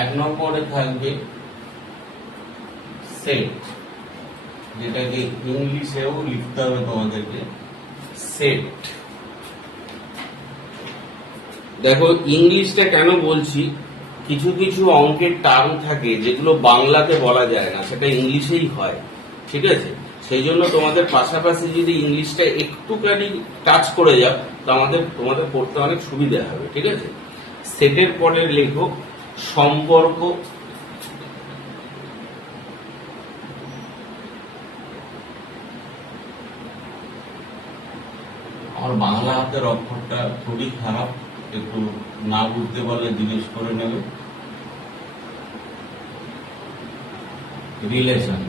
এক নম্বরে থাকবে সেট, যেটাকে ইংলিশেও লিখতে হবে তোমাদেরকে সেট। দেখো ইংলিশটা কেন বলছি, কিছু কিছু অঙ্কের টার্ম থাকে যেগুলো বাংলাতে বলা যায় না, সেটা ইংলিশেই হয়, ঠিক আছে? সেই জন্য তোমাদের পাশাপাশি যদি ইংলিশটা একটুখানি টাচ করে যাও তোমাদের পড়তে অনেক সুবিধা হবে, ঠিক আছে? সেটের পরে লেখো সম্পর্ক, আমার বাংলা হাতের অক্ষরটা খুবই খারাপ, একটু না বুঝতে পারলে জিজ্ঞেস করে নেবে। রিলেশন,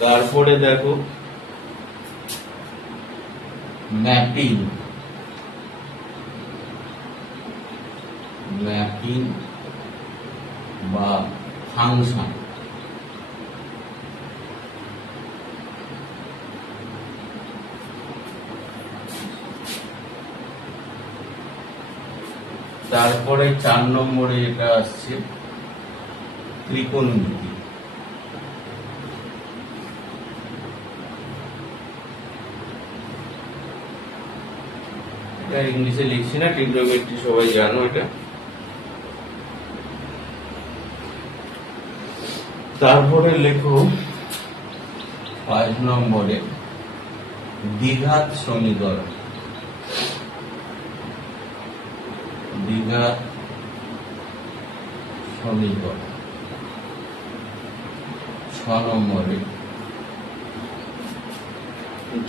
তারপরে দেখো ম্যাপিং, ম্যাপিং বা ফাংশন, তারপরে 4 নম্বরে এটা আসছে ত্রিকোণমিতি। এটা ইংলিশে লিখছি না, ট্রিগনোমেট্রি সবাই জানো এটা। তারপরে লেখো 5 নম্বরে দ্বিঘাত সমীকরণ, দ্বিঘাত সমীকরণ। 6 নম্বরে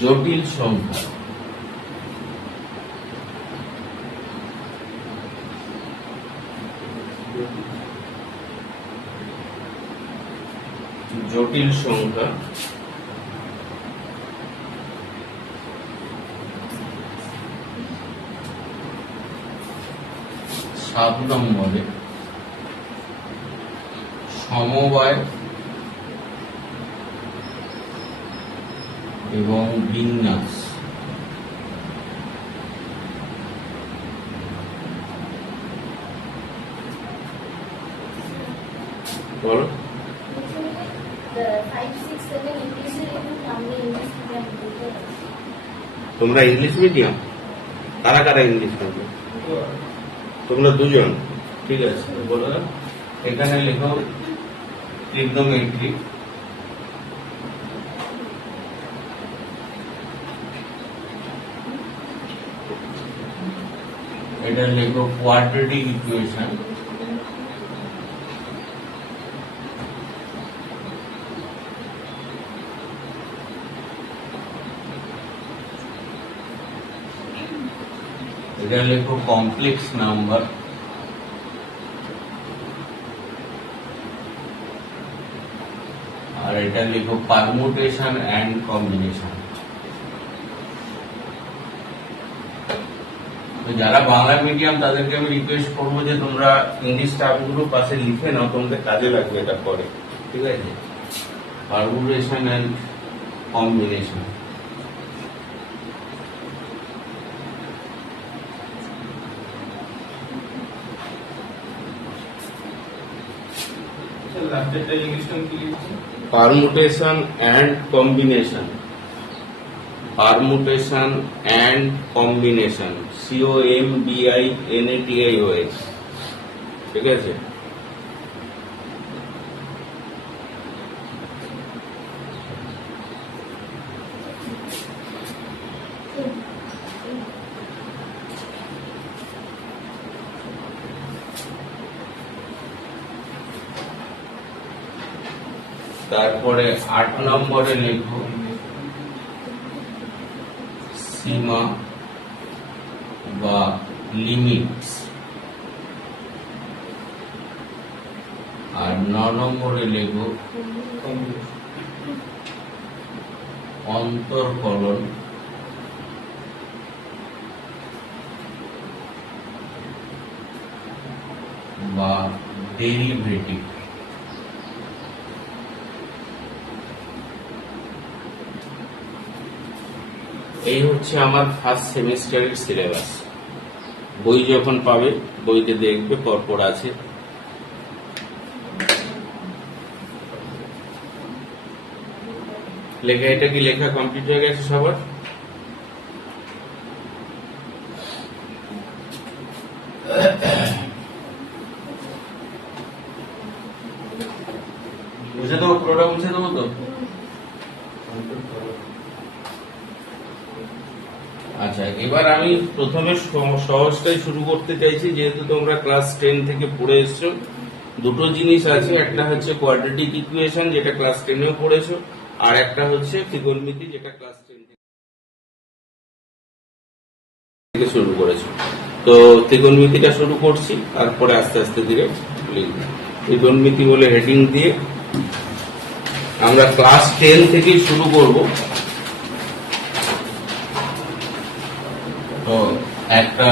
জটিল সংখ্যা, জটিল সংখ্যা। 7 নম্বরে সমবায় এবং বিন্যাস। বলো তোমরা ইংলিশ মিডিয়াম, কারা কারা ইংলিশ মিডিয়াম? তোমরা দুজন, ঠিক আছে। বলো এখানে লেখো ট্রিগনোমেট্রি, এটা লেখো কোয়াড্রেটিক ইকুয়েশন, এটা লেখো কমপ্লেক্স নাম্বার, আর এটা লেখো পারমুটেশন এন্ড কম্বিনেশন। তো যারা বাংলা মিডিয়াম তাদেরকে আমি রিকোয়েস্ট করবো যে তোমরা ইংলিশ টার্মগুলো পাশে লিখে নাও, তোমাদের কাজে লাগবে এটা পরে, ঠিক আছে? Permutation and combination. Permutation and combination, permutation and combination, COMBINATION, ঠিক আছে? তারপরে 8 নম্বরে লেখো সীমা বা লিমিটস, আর 9 নম্বরে লেখো অন্তরকলন বা ডেরিভেটিভ। এই হচ্ছে আমার ফার্স্ট সেমিস্টারের সিলেবাস। বই যখন পাবে বইতে দেখবে পরপর আছে। লেখা, এটা কি লেখা কমপ্লিট হয়ে গেছে সবার? বুঝে দেবো, পুরোটা বুঝে দেবো তো? আচ্ছা, এবার আমি প্রথমে সহজটাই শুরু করতে চাইছি, যেহেতু তোমরা ক্লাস 10 থেকে পড়ে এসছো। দুটো জিনিস আছে, একটা হচ্ছে কোয়াড্রেটিক ইকুয়েশন, যেটা ক্লাস 10এও পড়েছো, আর একটা হচ্ছে ত্রিকোণমিতি, যেটা ক্লাস 10 থেকে শুরু করেছো। তো ত্রিকোণমিতিটা শুরু করছি, তারপরে আস্তে আস্তে ধীরে লিখব। ত্রিকোণমিতি বলে হেডিং দিয়ে আমরা ক্লাস 10 থেকে শুরু করব। তো একটা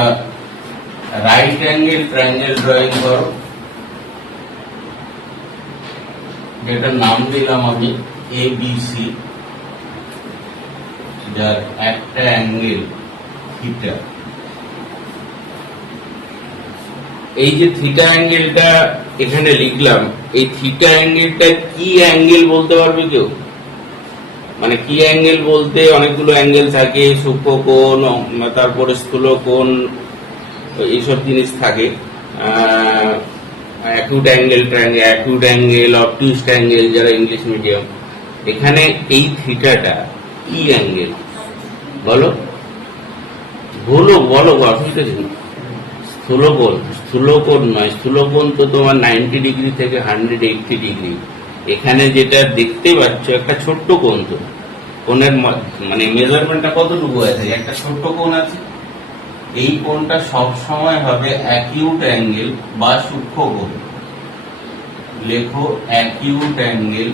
রাইট অ্যাঙ্গেল ট্রায়াঙ্গেল ড্রয়িং করো, যেটার নাম দিলাম আমি ABC, যার একটা অ্যাঙ্গেল থিটা। এই যে থিটা অ্যাঙ্গেলটা এখানে লিখলাম, এই থিটা অ্যাঙ্গেলটা কি অ্যাঙ্গেল বলতে পারবে কেউ? মানে কি অ্যাঙ্গেল বলতে অনেকগুলো অ্যাঙ্গেল থাকে, সূক্ষ্ম কোণ, তারপরে স্থূল কোণ, এইসব জিনিস থাকে। Acute angle, acute angle, obtused angle, যারা ইংলিশ মিডিয়াম। এখানে এই থিটাটা কি অ্যাঙ্গেল বলো? বলো বলো, অসুবিধা নেই। স্থূলকোণ, স্থূলকোণ নয়, স্থূলকোণ তো তোমার 90 ডিগ্রি থেকে 180 ডিগ্রি। এখানে যেটা দেখতে পাচ্ছ একটা ছোট্ট কোণ, তো কোণের মানে মেজারমেন্টটা কতটুকু আছে? একটা ছোট্ট কোণ আছে। এই কোণটা সব সময় হবে অ্যাকিউট অ্যাঙ্গেল বা সূক্ষ্ম কোণ। লেখো অ্যাকিউট অ্যাঙ্গেল,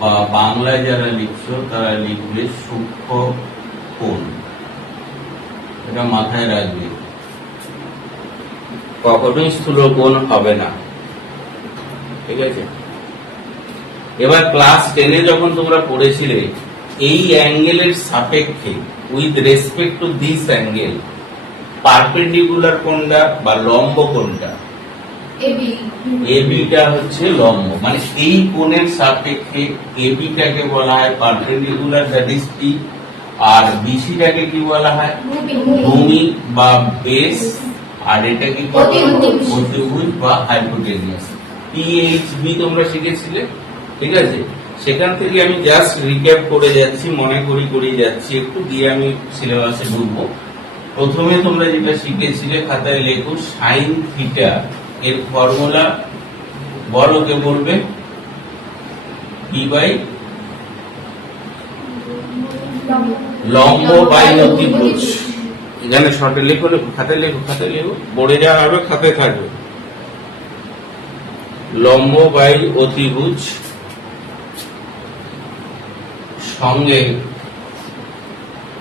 বা বাংলায় যারা লিখছো তারা লিখবে সূক্ষ্ম কোণ। এটা মাথায় রাখবে, কখনোই স্থূল কোণ হবে না, ঠিক আছে? এবার ক্লাস 10-এ যখন তোমরা পড়েছিলে, এই অ্যাঙ্গেলের সাপেক্ষে with respect to this angle perpendicular কোণটা বা লম্ব কোণটা, এবিটা হচ্ছে লম্ব। মানে এই কোণের সাপেক্ষে এবিটাকে বলা হয় পারপেন্ডিকুলার, দ্যাট ইজ পি, আর বিসিটাকে কি বলা হয়? ভূমি বা বেস, আর এটা কি অতিভুজ বা হাইপোটেনিয়াস। পিএইচবি তোমরা শিখেছিলে, ঠিক আছে? সেখান থেকে আমি জাস্ট রিক্যাপ করে যাচ্ছি, মনে করি যাচ্ছি একটু, দিয়ে আমি সিলেবাসে ঢুকবো। প্রথমে তোমরা যেটা শিখেছিলে খাতায় লেখো, সাইন থিটা এর ফর্মুলা বলো, কে বলবে? পি বাই লম্ব বাই অতিভুজ। এখানে শর্টে লেখো, খাতায় লেখো, পড়ে যাওয়া হবে, খাতায় থাকবে। লম্ব বাই অতিভুজ সঙ্গে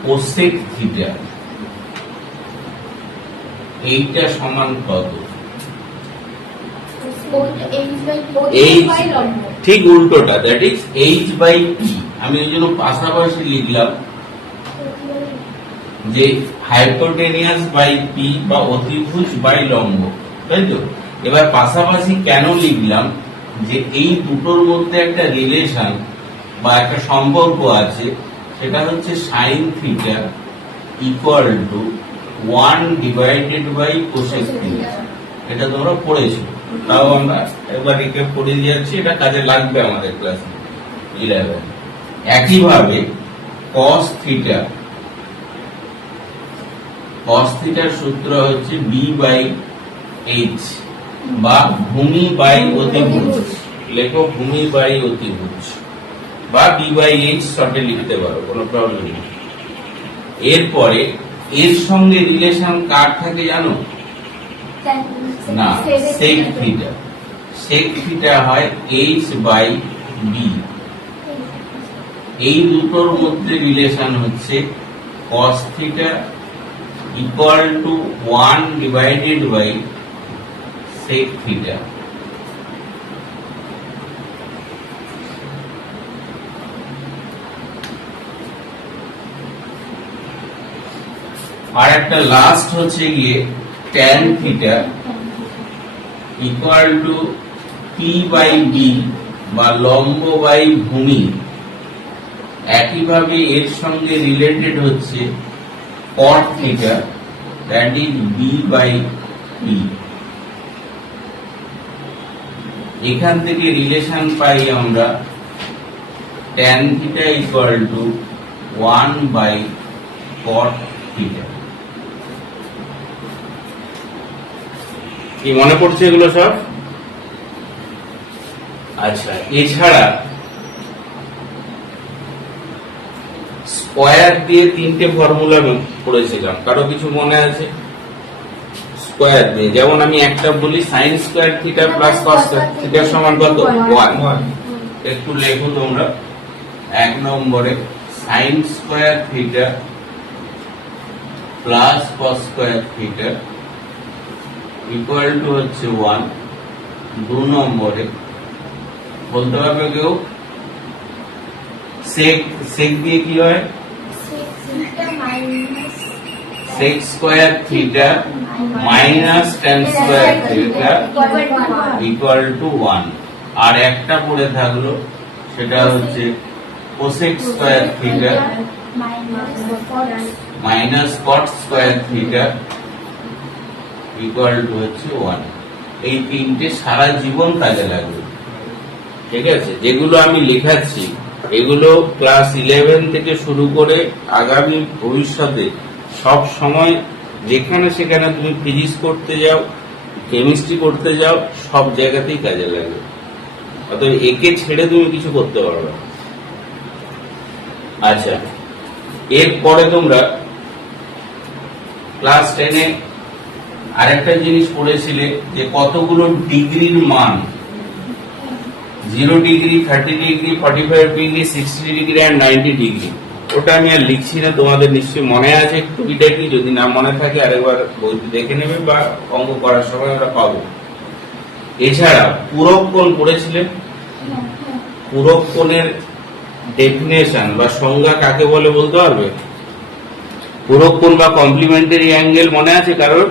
কোসেক থিটা, এইটা সমান কত? ঠিক উল্টোটা, that is H by P. আমি ওই জন্য পাশাপাশি লিখলাম যে হাইপোটেনিয়াস বাই পি, বা অতিভুজ বাই লম্ব, তাই তো? এবার পাশাপাশি কেন লিখলাম? যে এই দুটোর মধ্যে একটা রিলেশন বা একটা সম্পর্ক আছে, সেটা হচ্ছে sine theta equal to 1 divided by cosec theta. এটা তোমরা পড়েছো, তাও আমরা একবার রিক্যাপ করে যাচ্ছি, এটা কাজে লাগবে আমাদের ক্লাস 11। একইভাবে cos থিটা, cos থিটার সূত্র হচ্ছে বি বাই এইচ, বা ভূমি বাই অতিভুজ। লেখো ভূমি বাই অতিভুজ, বা বি বাই এইচ শর্টে লিখতে পারো, কোনো প্রবলেম নেই। এরপরে এর সঙ্গে রিলেশন কার থাকে জানো? না, sec থিটা। sec থিটা হয় এইচ বাই বি। এই দুটোর মধ্যে রিলেশন হচ্ছে cos থিটা equal to 1 divided by sec থিটা। আর একটা লাস্ট হচ্ছে গিয়ে tan theta equal to P by B বা লম্ব বাই ভূমি। একইভাবে এর সঙ্গে রিলেটেড হচ্ছে cot theta that is B by P. এখান থেকে রিলেশন পাই আমরা tan theta equal to 1 by cot theta. কি মনে পড়ছে এগুলো সব? আচ্ছা, এছাড়া স্কয়ার দিয়ে তিনটে ফর্মুলা পড়েছিলাম, কারো কিছু মনে আছে? স্কয়ার দিয়ে যেমন আমি একটা বলি sine square theta plus cos theta সমান কত? 1। একটু লেখো তোমরা। এক নম্বরে sine square theta plus cos square theta equal to হচ্ছে 1। 2 নম্বরে বলতে পারবে কেউ? সেক দিয়ে কি হয়? Sec square theta minus tan square theta equal to 1। আর একটা পড়ে থাকলো, সেটা হচ্ছে cosec square theta minus cot square theta equal to হচ্ছে 1। এই তিনটে সারা জীবন কাজে লাগবে, ঠিক আছে? যেগুলো আমি লেখাচ্ছি এগুলো ক্লাস 11 থেকে শুরু করে আগামী ভবিষ্যতে সব সময় যেখানে সেখানে তুমি ফিজিক্স করতে যাও, কেমিস্ট্রি করতে যাও, সব জায়গাতেই কাজে লাগবে। অতএব একে ছেড়ে তুমি কিছু করতে পারবে না। আচ্ছা, এরপরে তোমরা ক্লাস 10-এ আরেকটা জিনিস পড়েছিলে যে কতগুলো ডিগ্রির মান, 0 ডিগ্রি, 30 ডিগ্রি, 45 ডিগ্রি, 60 ডিগ্রি আর 90 ডিগ্রি। ওটা আমি আর লিখছি না, তোমাদের নিশ্চয়ই মনে আছে একটু কি, যদি না মনে থাকে আরেকবার বইতে দেখে নেবে বা অঙ্ক করার সময় আমরা পাবো। এছাড়া পূরক কোণ পড়েছিলেন। পূরক কোণের ডেফিনেশন বা সংজ্ঞা কাকে বলে বলতে পারবে? পূরক কোণ বা কমপ্লিমেন্টারি অ্যাঙ্গেল মনে আছে কারোর?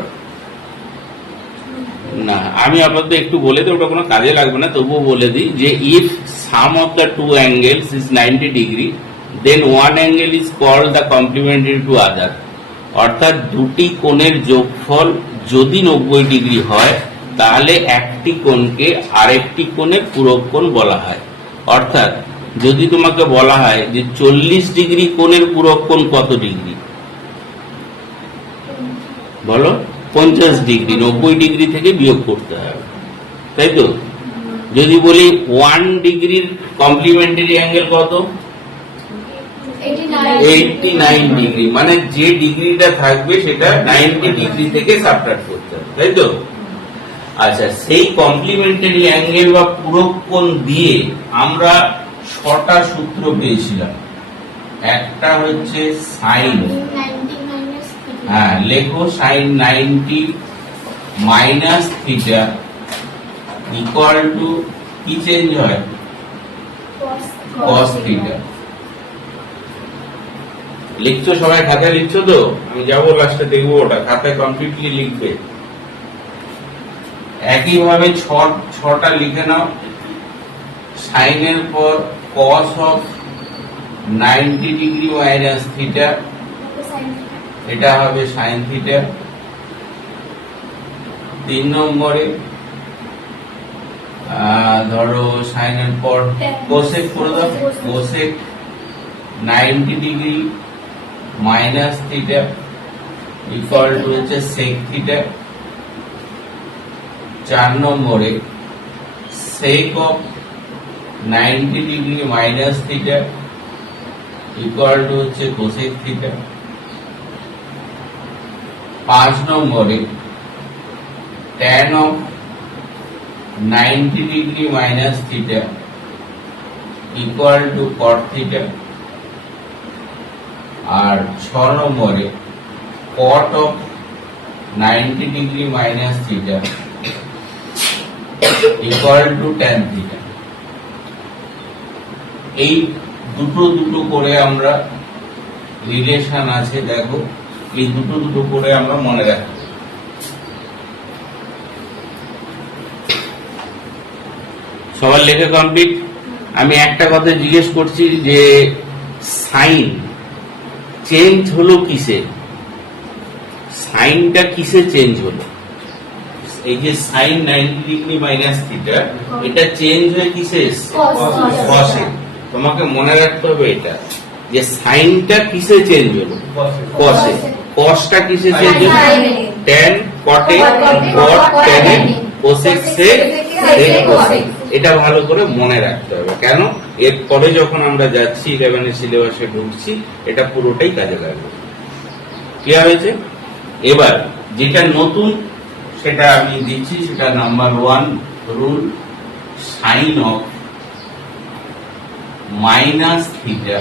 না, আমি আপাতত একটু বলে দিই, ওটা কোনো কাজে লাগবে না, তবুও বলে দিই যে if sum of the two angles is 90 degree then one angle is called the complementary to other. অর্থাৎ দুটি কোণের যোগফল যদি 90 ডিগ্রি হয় তাহলে একটি কোণকে আরেকটি কোণের পূরক কোণ বলা হয়। অর্থাৎ যদি তোমাকে বলা হয় যে 40 ডিগ্রি কোণের পূরক কোণ কত ডিগ্রি, বলো? 50 ডিগ্রি। 90 ডিগ্রি থেকে বিয়োগ করতে হবে, তাই তো? যদি বলি 1 ডিগ্রির কমপ্লিমেন্টারি অ্যাঙ্গেল কত? 89 ডিগ্রি। মানে যে ডিগ্রিটা থাকবে সেটা 90 ডিগ্রি থেকে সাবট্রাক্ট করতে হবে, তাই তো? আচ্ছা, সেই কমপ্লিমেন্টারি অ্যাঙ্গেল বা পূরক কোণ দিয়ে আমরা 6টা সূত্র পেয়েছিলাম। একটা হচ্ছে সাইন, হ্যাঁ লেখো, sine 90 minus theta equal to কি চেঞ্জ হয়? Cos theta. লিখছো সবাই? খাতায় লিখছো তো? আমি যাবো লাস্টে দেখবো, ওটা খাতায় কমপ্লিটলি লিখবে। একইভাবে 6টা লিখে নাও। সাইনের পর cos of 90 degree minus theta, এটা হবে সাইন থিটা। 3 নম্বরে ধরো সাইনের পর কোসেক করে দাও, cosec 90 degree minus theta equal to হচ্ছে সেক থিটা। 4 নম্বরে sec of 90 degree minus theta equal to হচ্ছে কোসেক থিটা। 5 নম্বরে tan of 90 degree minus theta equal to cot theta. আর 6 নম্বরে cot of 90 degree minus theta equal to tan theta. এই দুটো করে আমরা রিলেশন আছে, দেখো এই দুটো দুটো করে আমরা মনে রাখবো। সবার লেখা কমপ্লিট। আমি একটা কথা জিজ্ঞেস করছি যে সাইন চেঞ্জ হলো কিসে? সাইনটা কিসে চেঞ্জ হলো? এই যে সাইন 90 ডিগ্রি মাইনাস থিটা, এটা চেঞ্জ হয়ে কিসে? কসে। তোমাকে মনে রাখতে হবে এটা যে সাইনটা কিসে চেঞ্জ হলো? কসে। কসটা কিসে চেঞ্জ হলো? ট্যান কটে cot tan cosec sec sec cosec. এটা ভালো করে মনে রাখতে হবে। কেন? এরপরে যখন আমরা যাচ্ছি 11 এর সিলেবাসে ঢুকছি, এটা পুরোটাই কাজে লাগবে। ক্লিয়ার হয়েছে? এবার যেটা নতুন সেটা আমি দিচ্ছি, সেটা number 1 rule, sine of minus theta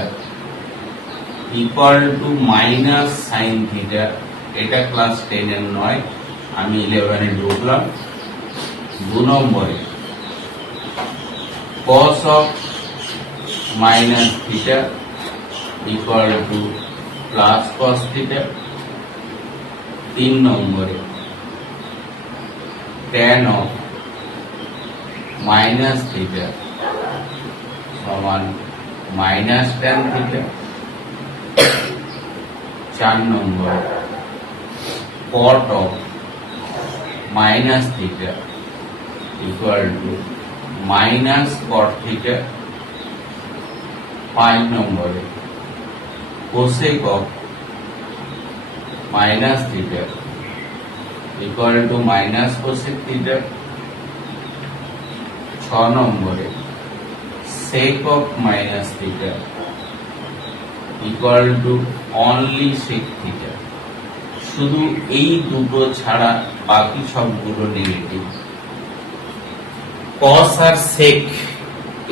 equal to minus sine theta. এটা ক্লাস 10 এর নয়, আমি 11 এ ঢুকলাম। 2 নম্বরে cos of minus theta equal to plus cos theta। 3 নম্বরে tan of minus theta সমান minus tan theta। 4 নম্বরে cot of minus theta equal to minus cot theta। 5 নম্বরে cosec of minus theta equal to minus cosec theta। 6 নম্বরে sec of minus theta equal to only sec theta। শুধু এই দুটো ছাড়া বাকি সবগুলো নেগেটিভ। cos আর sec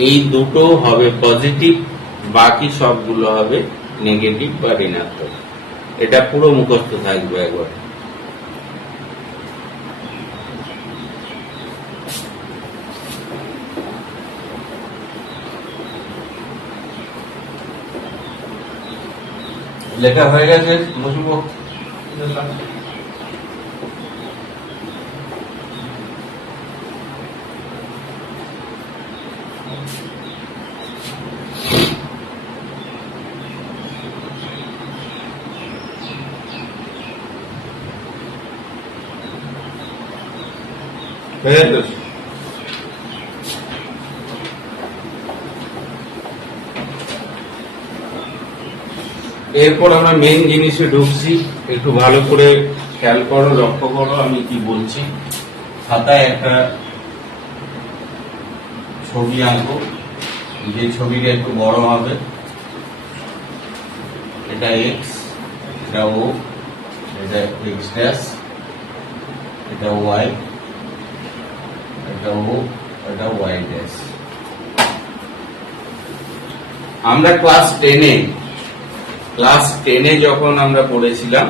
এই দুটো হবে পজিটিভ, বাকি সবগুলো হবে নেগেটিভ বা ঋণাত্মক। এটা পুরো মুখস্থ থাকবে একবার। লেখা হয়ে গেছে, বসবো। এরপর আমরা মেইন জিনিসে ঢুকছি। একটু ভালো করে খেয়াল করো, লক্ষ্য করো আমি কি বলছি। খাতায় একটা ছবি আঁকো, যে ছবিটা একটু বড় হবে। এটা এক্স, এটা ও, এটা এক্স ড্যাশ, এটা ওয়াই, এটা ও, এটা ওয়াই ড্যাশ। আমরা ক্লাস 10 যখন আমরা পড়েছিলাম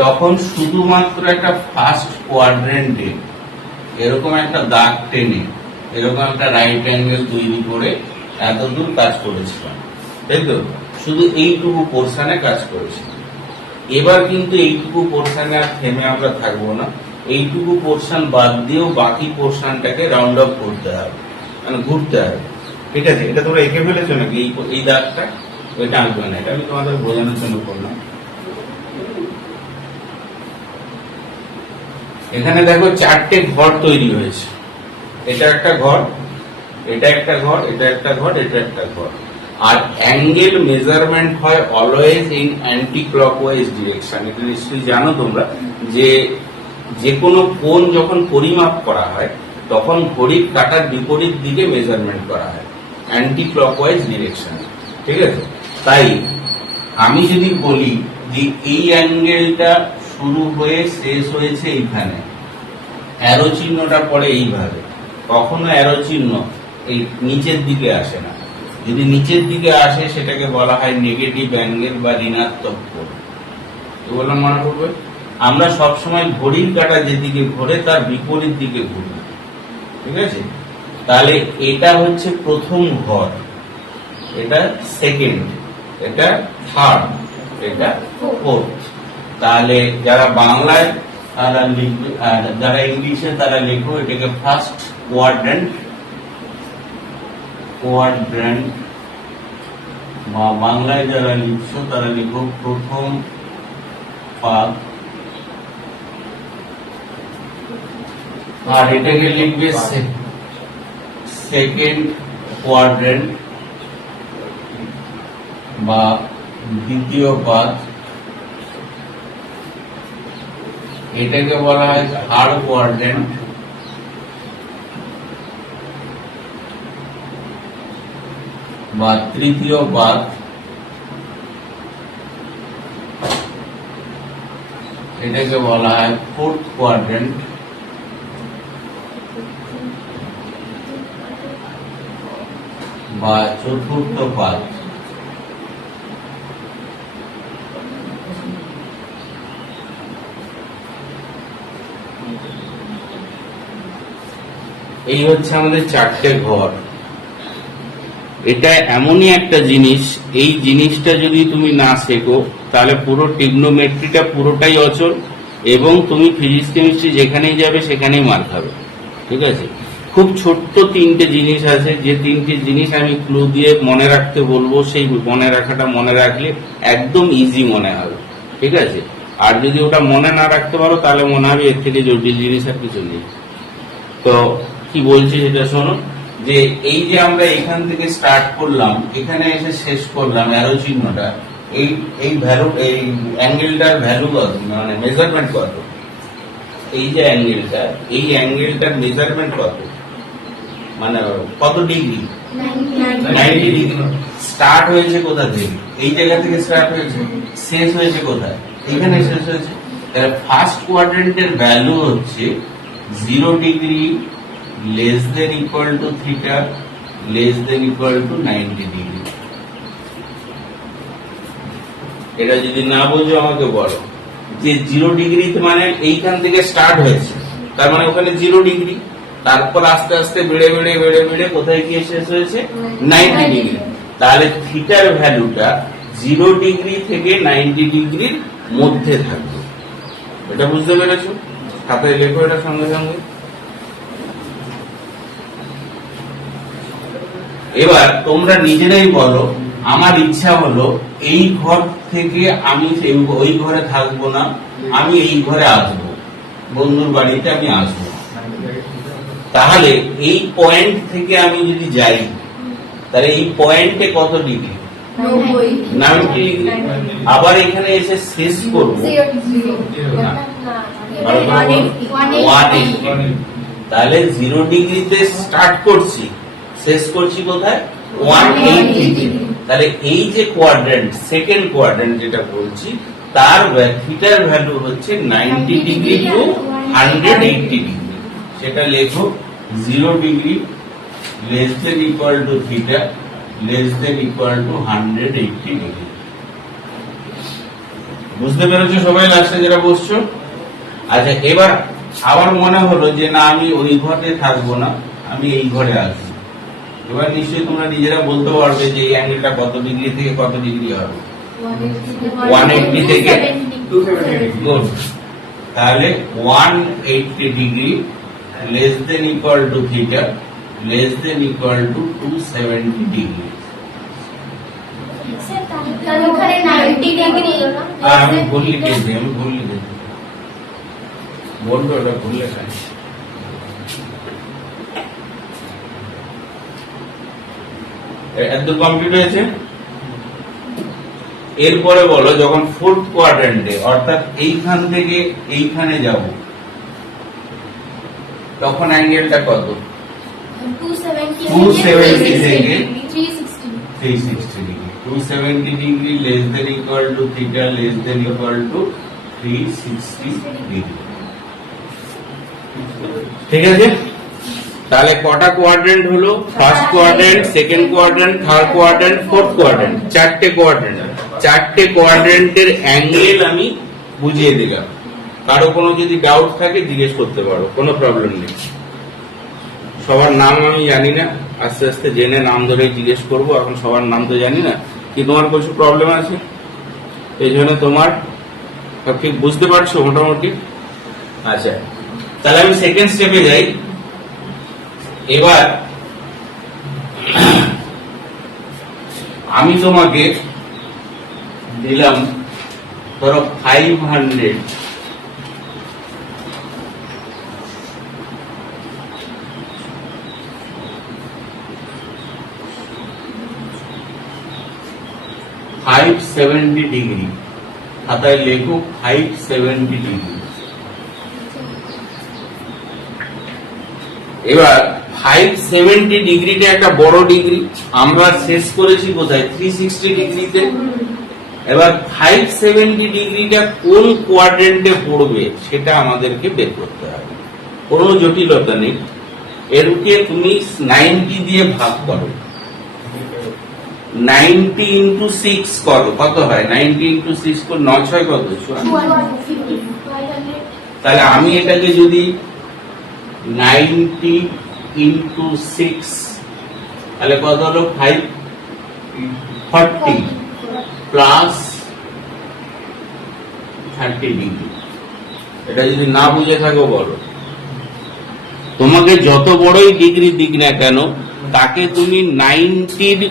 তখন শুধুমাত্র একটা ফার্স্ট কোয়াড্রেন্টে এরকম একটা দাগ টেনে এরকম একটা রাইট অ্যাঙ্গেল তৈরি করে এতদূর কাজ করেছিলাম, তাই তো? শুধু এইটুকু পোর্শনে কাজ করেছিলাম। এবার কিন্তু এইটুকু পোর্শনে আর থেমে আমরা থাকবো না। এইটুকু পোর্শন বাদ দিয়েও বাকি পোর্শনটাকে রাউন্ড আপ করতে হবে, মানে ঘুরতে হবে। ঠিক আছে? এটা তোমরা এঁকে ফেলেছো নাকি? এই দাগটা ওইটা আঁকবে না, এটা আমি তোমাদের বোঝানোর জন্য করলাম। এখানে দেখো 4টে ঘর তৈরি হয়েছে। এটা একটা ঘর, এটা একটা ঘর, এটা একটা ঘর, এটা একটা ঘর। আর অ্যাঙ্গেল মেজারমেন্ট হয় always in anti clockwise direction. এটা নিশ্চয়ই জানো তোমরা যে কোনো কোণ যখন পরিমাপ করা হয় তখন ঘড়ির কাঁটার বিপরীত দিকে মেজারমেন্ট করা হয়, অ্যান্টি ক্লকওয়াইজ ডিরেকশন। ঠিক আছে? তাই আমি যদি বলি যে এই অ্যাঙ্গেলটা শুরু হয়ে শেষ হয়েছে এইখানে, অ্যারো চিহ্নটা পড়ে এইভাবে, কখনো অ্যারো চিহ্ন এই নিচের দিকে আসে না। যদি নিচের দিকে আসে সেটাকে বলা হয় নেগেটিভ অ্যাঙ্গেল বা ঋণাত্মক কোণ। তো বললাম মনে করবে, আমরা সবসময় ঘড়ির কাঁটা যেদিকে ঘোরে তার বিপরীত দিকে ঘুরি। ঠিক আছে? তাহলে এটা হচ্ছে প্রথম ঘর, এটা সেকেন্ড, এটা থার্ড, এটা ফোর্থ। তাহলে যারা বাংলায় তারা লিখবে, আর যারা ইংলিশে তারা লিখো এটাকে ফার্স্ট কোয়াড্রেন্ট, কোয়াড্রেন্ট, বা বাংলায় যারা লিখছো তারা লিখো প্রথম পাদ, আর এটাকে লিখবে সেকেন্ড কোয়াড্রেন্ট বা দ্বিতীয় পাদ, এটাকে বলা হয় থার্ড কোয়াড্রেন্ট, বা তৃতীয় পাদ, এটাকে বলা হয় ফোর্থ কোয়াড্রেন্ট, বা চতুর্থ পাদ। এই হচ্ছে আমাদের চারটে ঘর। এটা এমনই একটা জিনিস, এই জিনিসটা যদি তুমি না শেখো তাহলে পুরো ট্রিগনোমেট্রিটা পুরোটাই অচল, এবং তুমি ফিজিক্স কেমিস্ট্রি যেখানেই যাবে সেখানেই মার খাবে। ঠিক আছে, খুব ছোট্ট তিনটে জিনিস আছে, যে তিনটে জিনিস আমি ক্লু দিয়ে মনে রাখতে বলবো, সেই মনে রাখাটা মনে রাখলে একদম ইজি মনে হবে। ঠিক আছে, আর যদি ওটা মনে না রাখতে পারো তাহলে মনে হবে এর থেকে জটিল জিনিস আর কিছু নেই। তো কি বলছি সেটা শোনো, যে এই যে আমরা এখান থেকে স্টার্ট করলাম, এখানে এসে শেষ করলাম, অ্যারো চিহ্নটা, এই ভ্যালু, এই অ্যাঙ্গেলটার ভ্যালু কত, মানে মেজারমেন্ট কত? এই যে অ্যাঙ্গেলটা, এই অ্যাঙ্গেলটার মেজারমেন্ট কত, মানে কত ডিগ্রি? 90 ডিগ্রি। স্টার্ট হয়েছে কোথা থেকে? এই জায়গা থেকে স্টার্ট হয়েছে, শেষ হয়েছে কোথায়? এখানে শেষ হয়েছে। তাহলে ফার্স্ট কোয়াড্রেন্টের ভ্যালু হচ্ছে 0 degree less than equal to theta less than equal to 90 degree. এটা যদি না বোঝো আমাকে বলো, যে 0 ডিগ্রিতে মানে এইখান থেকে স্টার্ট হয়েছে, তার মানে ওখানে 0 ডিগ্রি, তারপর আস্তে আস্তে বেড়ে বেড়ে বেড়ে বেড়ে কোথায় গিয়ে শেষ হয়েছে? 90 ডিগ্রি। তাহলে থিটার ভ্যালুটা 0 ডিগ্রি থেকে 90 ডিগ্রির মধ্যে থাকবে। এটা বুঝতে পেরেছো? খাতায় লেখো এটা সঙ্গে সঙ্গে। এবার তোমরা নিজেরাই বলো, আমার ইচ্ছা হলো এই ঘর থেকে আমি ওই ঘরে থাকবো না, আমি এই ঘরে আসবো, বন্ধুর বাড়িতে আমি আসবো। তাহলে এই পয়েন্ট থেকে আমি যদি যাই, তাহলে এই পয়েন্টে কত ডিগ্রি? 90 ডিগ্রি। আবার এখানে এসে শেষ করবো 180। তাহলে 0 ডিগ্রিতে স্টার্ট করছি, শেষ করছি কোথায়? 180 ডিগ্রি। তাহলে এই যে কোয়াড্রেন্ট, সেকেন্ড কোয়াড্রেন্ট যেটা বলছি, তার থিটার ভ্যালু হচ্ছে 90 ডিগ্রি টু 180 ডিগ্রি। সেটা লেখো 0 degree less than equal to theta less than equal to 180 degree. বুঝতে পেরেছো সবাই লাস্টে যেটা বসছো? আচ্ছা, এবার আমার মনে হলো যে না, আমি ওই ঘরে থাকবো না, আমি এই ঘরে আসবো। এবার নিশ্চয়ই তোমরা নিজেরা বলতে পারবে যে এই অ্যাঙ্গেলটা কত ডিগ্রি থেকে কত ডিগ্রি হবে? 180 থেকে 270। গুড। তাহলে 180 degree less than equal to theta less than equal to 270 degree. আমি ভুল লিখেছি, বলবো ওটা ভুল লেখা। একদম কমপ্লিট হয়েছে। এরপরে বলো, যখন ফোর্থ কোয়াড্রেন্টে, অর্থাৎ এইখান থেকে এইখানে যাব, তখন অ্যাঙ্গেলটা কত? 270 থেকে 360 degree. 270 degree less than equal to theta less than equal to 360 degree. ঠিক আছে, তাহলে কটা কোয়াড্রেন্ট হলো? First quadrant, second quadrant, third quadrant, fourth quadrant. চারটে কোয়াড্রেন্ট। চারটে কোয়াড্রেন্টের অ্যাঙ্গেল আমি বুঝিয়ে দিলাম। কারো কোনো যদি ডাউট থাকে জিজ্ঞেস করতে পারো, কোনো প্রবলেম নেই। সবার নাম আমি জানি না, আস্তে আস্তে জেনে নাম ধরে জিজ্ঞেস করবো। এখন সবার নাম তো জানি না। কি তোমার কিছু প্রবলেম আছে? এই জন্য তোমার সব ঠিক বুঝতে পারছো মোটামুটি? আচ্ছা, তাহলে আমি সেকেন্ড স্টেপে যাই। এবার আমি তোমাকে দিলাম ধরো 500 570 ডিগ্রি, খাতায় লেখো 570 ডিগ্রি। এবার 570 ডিগ্রিটা একটা বড় ডিগ্রি, আমরা শেষ করেছি কোথায়? 360 ডিগ্রিতে। এবার 570 ডিগ্রিটা কোন কোয়াড্রেন্টে পড়বে সেটা আমাদেরকে বের করতে হবে, কোনো জটিলতা নেই। এরকে তুমি 90 দিয়ে ভাগ করো, 90 ইন্টু 6 করো, কত হয়? 90 ইন্টু 6 করো, 9 6 কত? 54। তাহলে আমি এটাকে যদি 90 ইন্টু 6, তাহলে কত হলো? 540 প্লাস 30 ডিগ্রি। এটা যদি না বুঝে থাকো বলো। তোমাকে যত বড়ই ডিগ্রি দিক না কেন, তাকে তুমি 90-র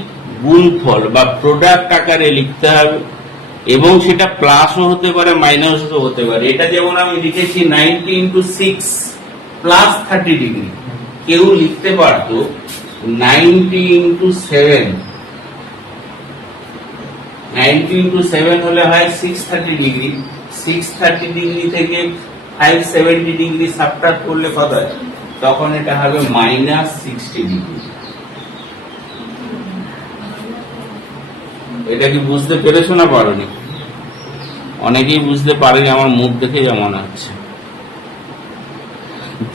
গুণফল বা প্রোডাক্ট আকারে লিখতে হবে, এবং সেটা প্লাসও হতে পারে মাইনাসও হতে পারে। এটা যেমন আমি লিখেছি 90 ইন্টু 6 প্লাস 30 ডিগ্রি, কেউ লিখতে পারতো 90 ইন্টু 7, 90 ইন্টু 7 হলে হয় 630 ডিগ্রি। 630 ডিগ্রি থেকে 570 ডিগ্রি সাবট্রাক্ট করলে কত হয়? তখন এটা হবে মাইনাস 60 ডিগ্রি। এটা কি বুঝতে পেরেছো না পারোনি? অনেকেই বুঝতে পারেনি, আমার মুখ দেখে যেমন হচ্ছে।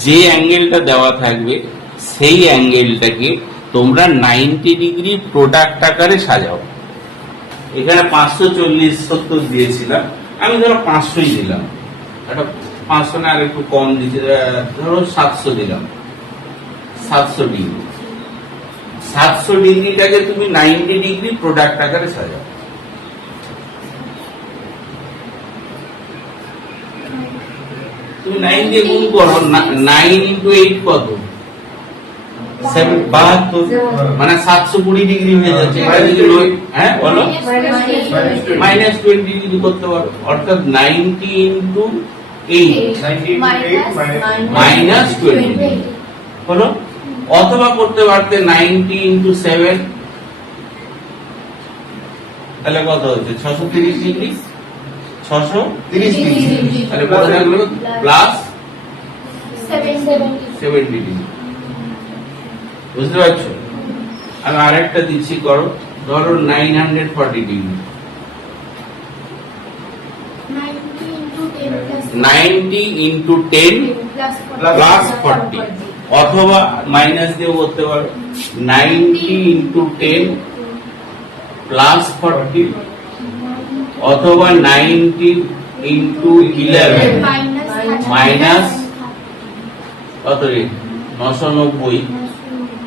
যে অ্যাঙ্গেলটা দেওয়া থাকবে সেই অ্যাঙ্গেলটাকে তোমরা 90 ডিগ্রি প্রোডাক্ট আকারে সাজাও। এখানে 540 70 দিয়েছিলাম, আমি ধরো 500ই দিলাম, একটা 500 না আর একটু কম দিয়েছি, ধরো 700 দিলাম। 700 ডিগ্রি, 700 ডিগ্রিটাকে তুমি 90 ডিগ্রি প্রোডাক্ট আকারে সাজাও। তুমি 9 দিয়ে গুণ করো, 9 ইন্টু 8 কত? 72, মানে 720 ডিগ্রি হয়ে যাচ্ছে। এটা যদি হ্যাঁ বলো, মাইনাস 20 ডিগ্রি করতে পারো, অর্থাৎ 90 ইন্টু 8 মাইনাস 20 হলো। অথবা করতে পারতে 90 ইন্টু 7, তাহলে কত হচ্ছে? 630 ডিগ্রি, 630 ডিগ্রি, তাহলে কত থাকলো? Plus 70 degree. বুঝতে পারছো? আমি আরেকটা দিচ্ছি, করো, ধরো 940 ডিগ্রি। 90 ইন্টু 10 প্লাস 40, অথবা মাইনাস দিয়ে করতে পারো 90 ইন্টু 10 প্লাস 40, অথবা 90 ইন্টু 11 মাইনাস কত রে? 990,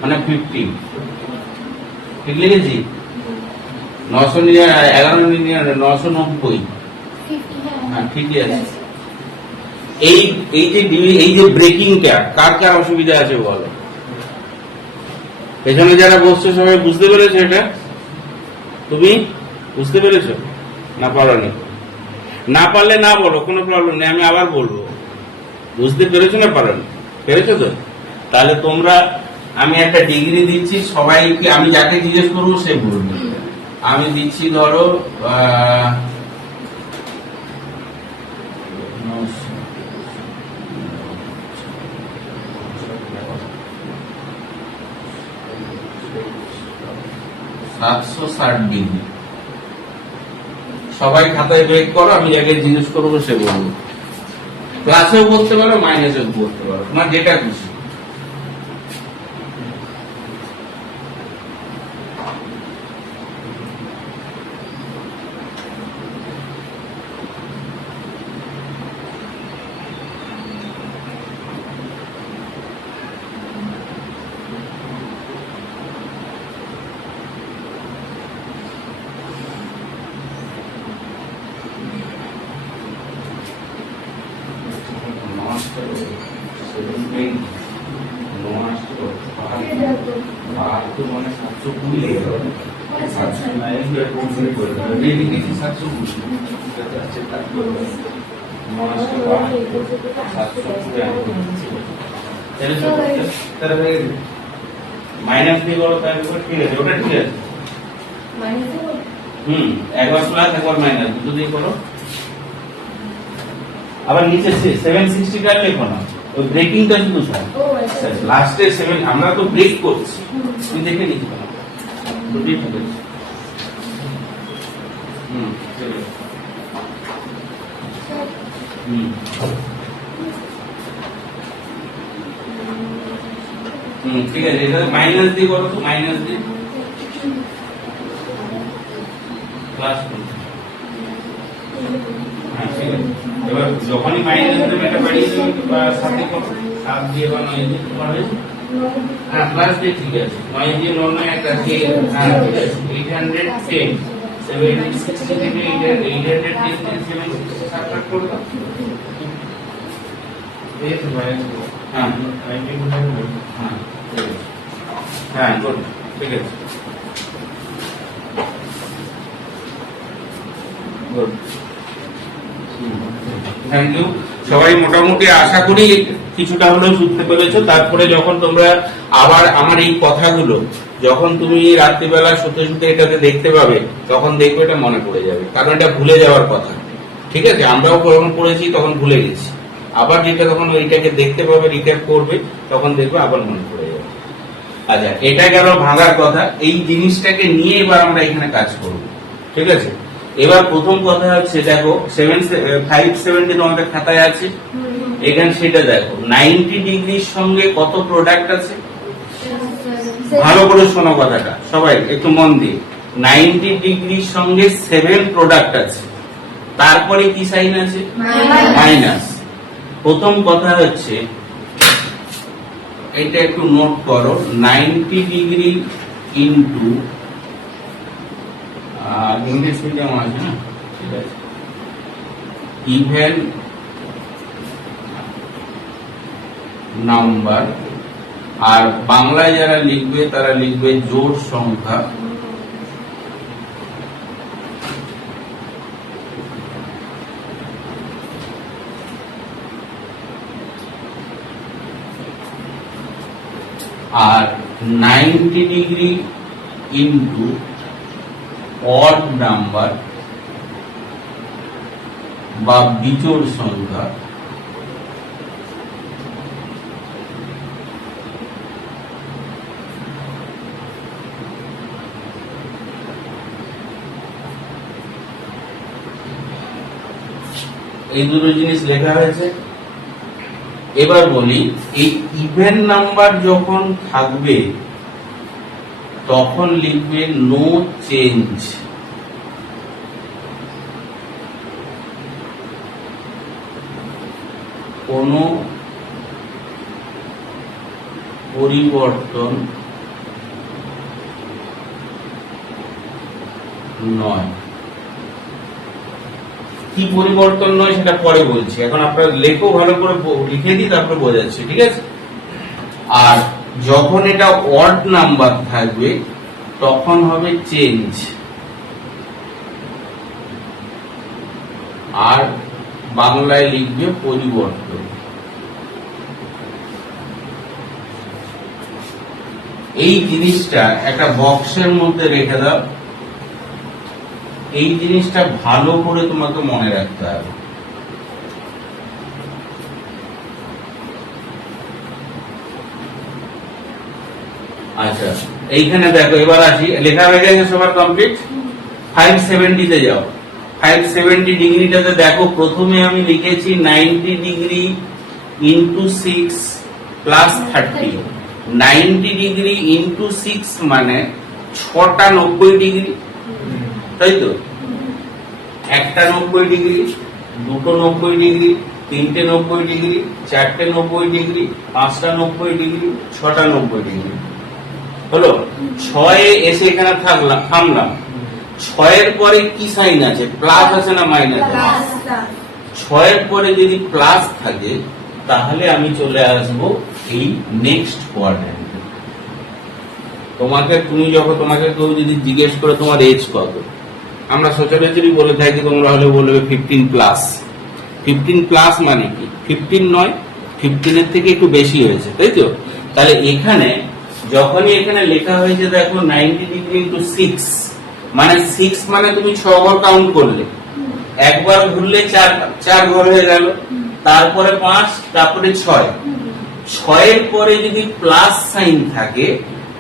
মানে 50। ঠিক লিখেছি? 990, হ্যাঁ ঠিকই আছে। এই যে ব্রেকিং ক্যাপ, কার কার অসুবিধা আছে বলো? পেছনে যারা বসছে সবাই বুঝতে পেরেছো? এটা তুমি বুঝতে পেরেছো না পারোনি? না পারলে না বলো, কোনো প্রবলেম নেই, আমি আবার বলবো। বুঝতে পেরেছো না পারোনি? পেরেছো তো? তাহলে তোমরা, আমি একটা ডিগ্রি দিচ্ছি, সবাইকে আমি যাকে জিজ্ঞেস করবো সে বলবে। আমি দিচ্ছি ধরো 760 ডিগ্রি। সবাই খাতায় ব্রেক করো, আমি যাকে জিজ্ঞেস করবো সে বলবো। প্লাসেও বলতে পারো, মাইনাসেও বলতে পারো, তোমার যেটা খুশি। মাইনাস দিয়ে করো তাহলে ঠিক আছে, ওটা ঠিক আছে। একবার প্লাস একবার মাইনাস দুটো দিয়ে করো। আবার নিচে 760 টা লেখো না, ওই ব্রেকিংটা শুধু স্যার লাস্টে 7 আমরা তো ব্রেক করছি, তুমি দেখে নিতে পারো দুটোই ঠিক আছে। ঠিক আছে, এটা মাইনাস দিয়ে করো তো, মাইনাস দিয়ে প্লাস করো। হ্যাঁ ঠিক আছে, এবার যখনই মাইনাস দেবে এটা বাড়িয়ে দেবে বা সাথে করো, 7 দিয়ে বা 9 দিয়ে তোমার হয়েছে। হ্যাঁ প্লাস দিয়ে ঠিক আছে, 9 দিয়ে 9 9 একটা কে, হ্যাঁ ঠিক আছে, 810 760 থেকে 810 থেকে 760 সাবট্রাক্ট করো তো। এই তো মাইনাস করো। হ্যাঁ 90 হ্যাঁ হ্যাঁ গুড, ঠিক আছে গুড, থ্যাংক ইউ। সবাই মোটামুটি আশা করি কিছুটা হলেও শুনতে পেরেছো। তারপরে যখন তোমরা আবার আমার এই কথাগুলো যখন তুমি রাত্রিবেলা শুতে শুতে এটাতে দেখতে পাবে, তখন দেখবে এটা মনে পড়ে যাবে, কারণ এটা ভুলে যাওয়ার কথা। ঠিক আছে, আমরাও যখন পড়েছি তখন ভুলে গেছি, আবার যেটা তখন ওইটাকে দেখতে পাবে, রিক্যাপ করবে, তখন দেখবে আবার মনে পড়ে যাবে। আচ্ছা, এটা গেল ভাঙার কথা। এই জিনিসটাকে নিয়ে এবার আমরা এখানে কাজ করব। ঠিক আছে, এবার প্রথম কথা হচ্ছে দেখো 570 তোমাদের খাতায় আছে, এখানে সেটা দেখো 90 ডিগ্রির সঙ্গে কত প্রোডাক্ট আছে। ভালো করে শোনো কথাটা সবাই একটু মন দিয়ে। 90 ডিগ্রির সঙ্গে 7 প্রোডাক্ট আছে, তারপরে কি সাইন আছে? মাইনাস। প্রথম কথা হচ্ছে এটা একটু নোট করো, 90 ডিগ্রি ইন্টু ইংলিশ মিডিয়াম আছে না, ঠিক আছে, ইভেন নাম্বার, আর বাংলায় যারা লিখবে তারা লিখবে জোড় সংখ্যা, আর 90 ডিগ্রি ইন্টু অড নাম্বার বা বিজোড় সংখ্যা, এই দুটো জিনিস লেখা হয়েছে। এবার বলি, এই ইভেন নাম্বার যখন থাকবে তখন লিখবে নো চেঞ্জ, কোনো পরিবর্তন নয়। কি পরিবর্তন নয় সেটা পরে বলছি, এখন আপনারা লেখো, ভালো করে লিখে দিই তারপরে বোঝাচ্ছি। ঠিক আছে, আর যখন এটা অড নাম্বার থাকবে তখন হবে চেঞ্জ, আর বাংলায় লিখবে পরিবর্তন। এই জিনিসটা একটা বক্সের মধ্যে রেখে দাও, এই জিনিসটা ভালো করে তোমাকে মনে রাখতে হবে। আচ্ছা, এইখানে দেখো, এবার আসি, লেখা হয়ে গেছে সবার কমপ্লিট। 570 তে যাও, 570 ডিগ্রিটাতে দেখো, প্রথমে আমি লিখেছি 90 degree into 6 plus 30। 90 degree into 6 মানে 6টা 90 ডিগ্রি, তাই তো? একটা 90 ডিগ্রি, দুটো 90 ডিগ্রি, তিনটে 90 ডিগ্রি, চারটে 90 ডিগ্রি, পাঁচটা 90 ডিগ্রি, 6টা 90 ডিগ্রি হলো। 6 এসে এখানে থামলাম। 6 পরে কি সাইন আছে? প্লাস আছে না মাইনাস? 6 পরে যদি প্লাস থাকে তাহলে আমি চলে আসব এই নেক্সট কোয়াড্রেন্টে। তোমাকে কেউ যদি জিজ্ঞেস করে তোমার এজ কত, আমরা সচরাচরই বলে থাকি তোমরা হলে বলবে 15+। 15+ মানে কি? 15 নয়, 15-এর থেকে একটু বেশি হয়েছে, তাই তো? তাহলে এখানে যখনই এখানে লেখা হয়েছে দেখো 90 ডিগ্রি ইন্টু 6, মানে 6 মানে তুমি 6 ঘর কাউন্ট করলে, একবার ঘুরলে 4 ঘর হয়ে গেল, তারপরে 5, তারপরে 6। 6-এর পরে যদি প্লাস সাইন থাকে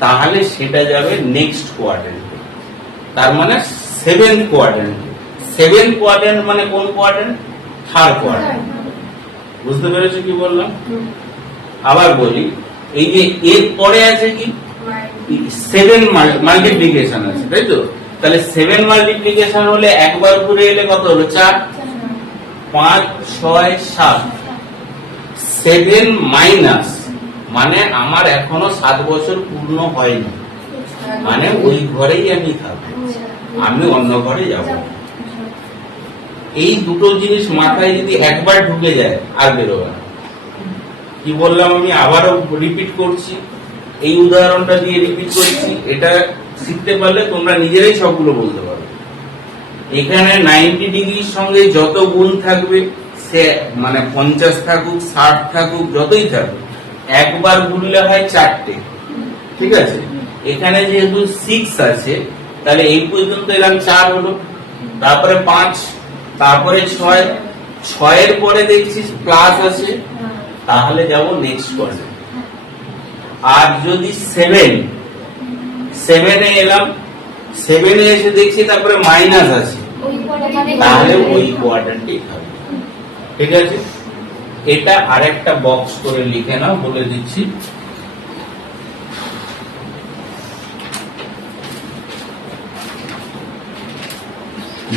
তাহলে সেটা যাবে নেক্সট কোয়াড্রেন্টে, তার মানে 7th কোয়াড্রেন্টে। 7th কোয়াড্রেন্ট মানে কোন কোয়াড্রেন্ট? Third quadrant. বুঝতে পেরেছো কি বললাম? আবার বলি, এই যে এর পরে আছে কি 7 মাল্টিপ্লিকেশন আছে, তাই তো? তাহলে 7 মাল্টিপ্লিকেশন হলে একবার ঘুরে এলে কত হলো? 4, 5, 6, 7। 7 মাইনাস মানে আমার এখনো 7 বছর পূর্ণ হয়নি, মানে ওই ঘরেই আমি থাকবো, আমি অন্য ঘরে যাব। এই দুটো জিনিস মাথায় যদি একবার ঢুকে যায় আর বেরোবে না। কি বললাম আমি আবারও রিপিট করছি, এই উদাহরণটা দিয়ে রিপিট করছি, এটা শিখতে পারলে তোমরা নিজেরাই সবগুলো বলতে পারবে। এখানে 90 ডিগ্রির সঙ্গে যত গুণ থাকবে, সে মানে 50 থাকুক, 60 থাকুক, যতই থাকুক, একবার গুনলে হয় 4টে, ঠিক আছে? এখানে যেহেতু 6 আছে, তাহলে এই পর্যন্ত এলাম 4 হলো, তারপরে 5, তারপরে 6, 6-এর পরে দেখছি প্লাস আছে, তাহলে যাব নেক্সট কোয়াড্রেন্ট। আর যদি 7-এ এলাম, 7-এ এসে দেখছি তারপরে মাইনাস আছে, তাহলে ওই কোয়াড্রেন্টই হবে, ঠিক আছে? এটা আরেকটা বক্স করে লিখে নাও, বলে দিচ্ছি।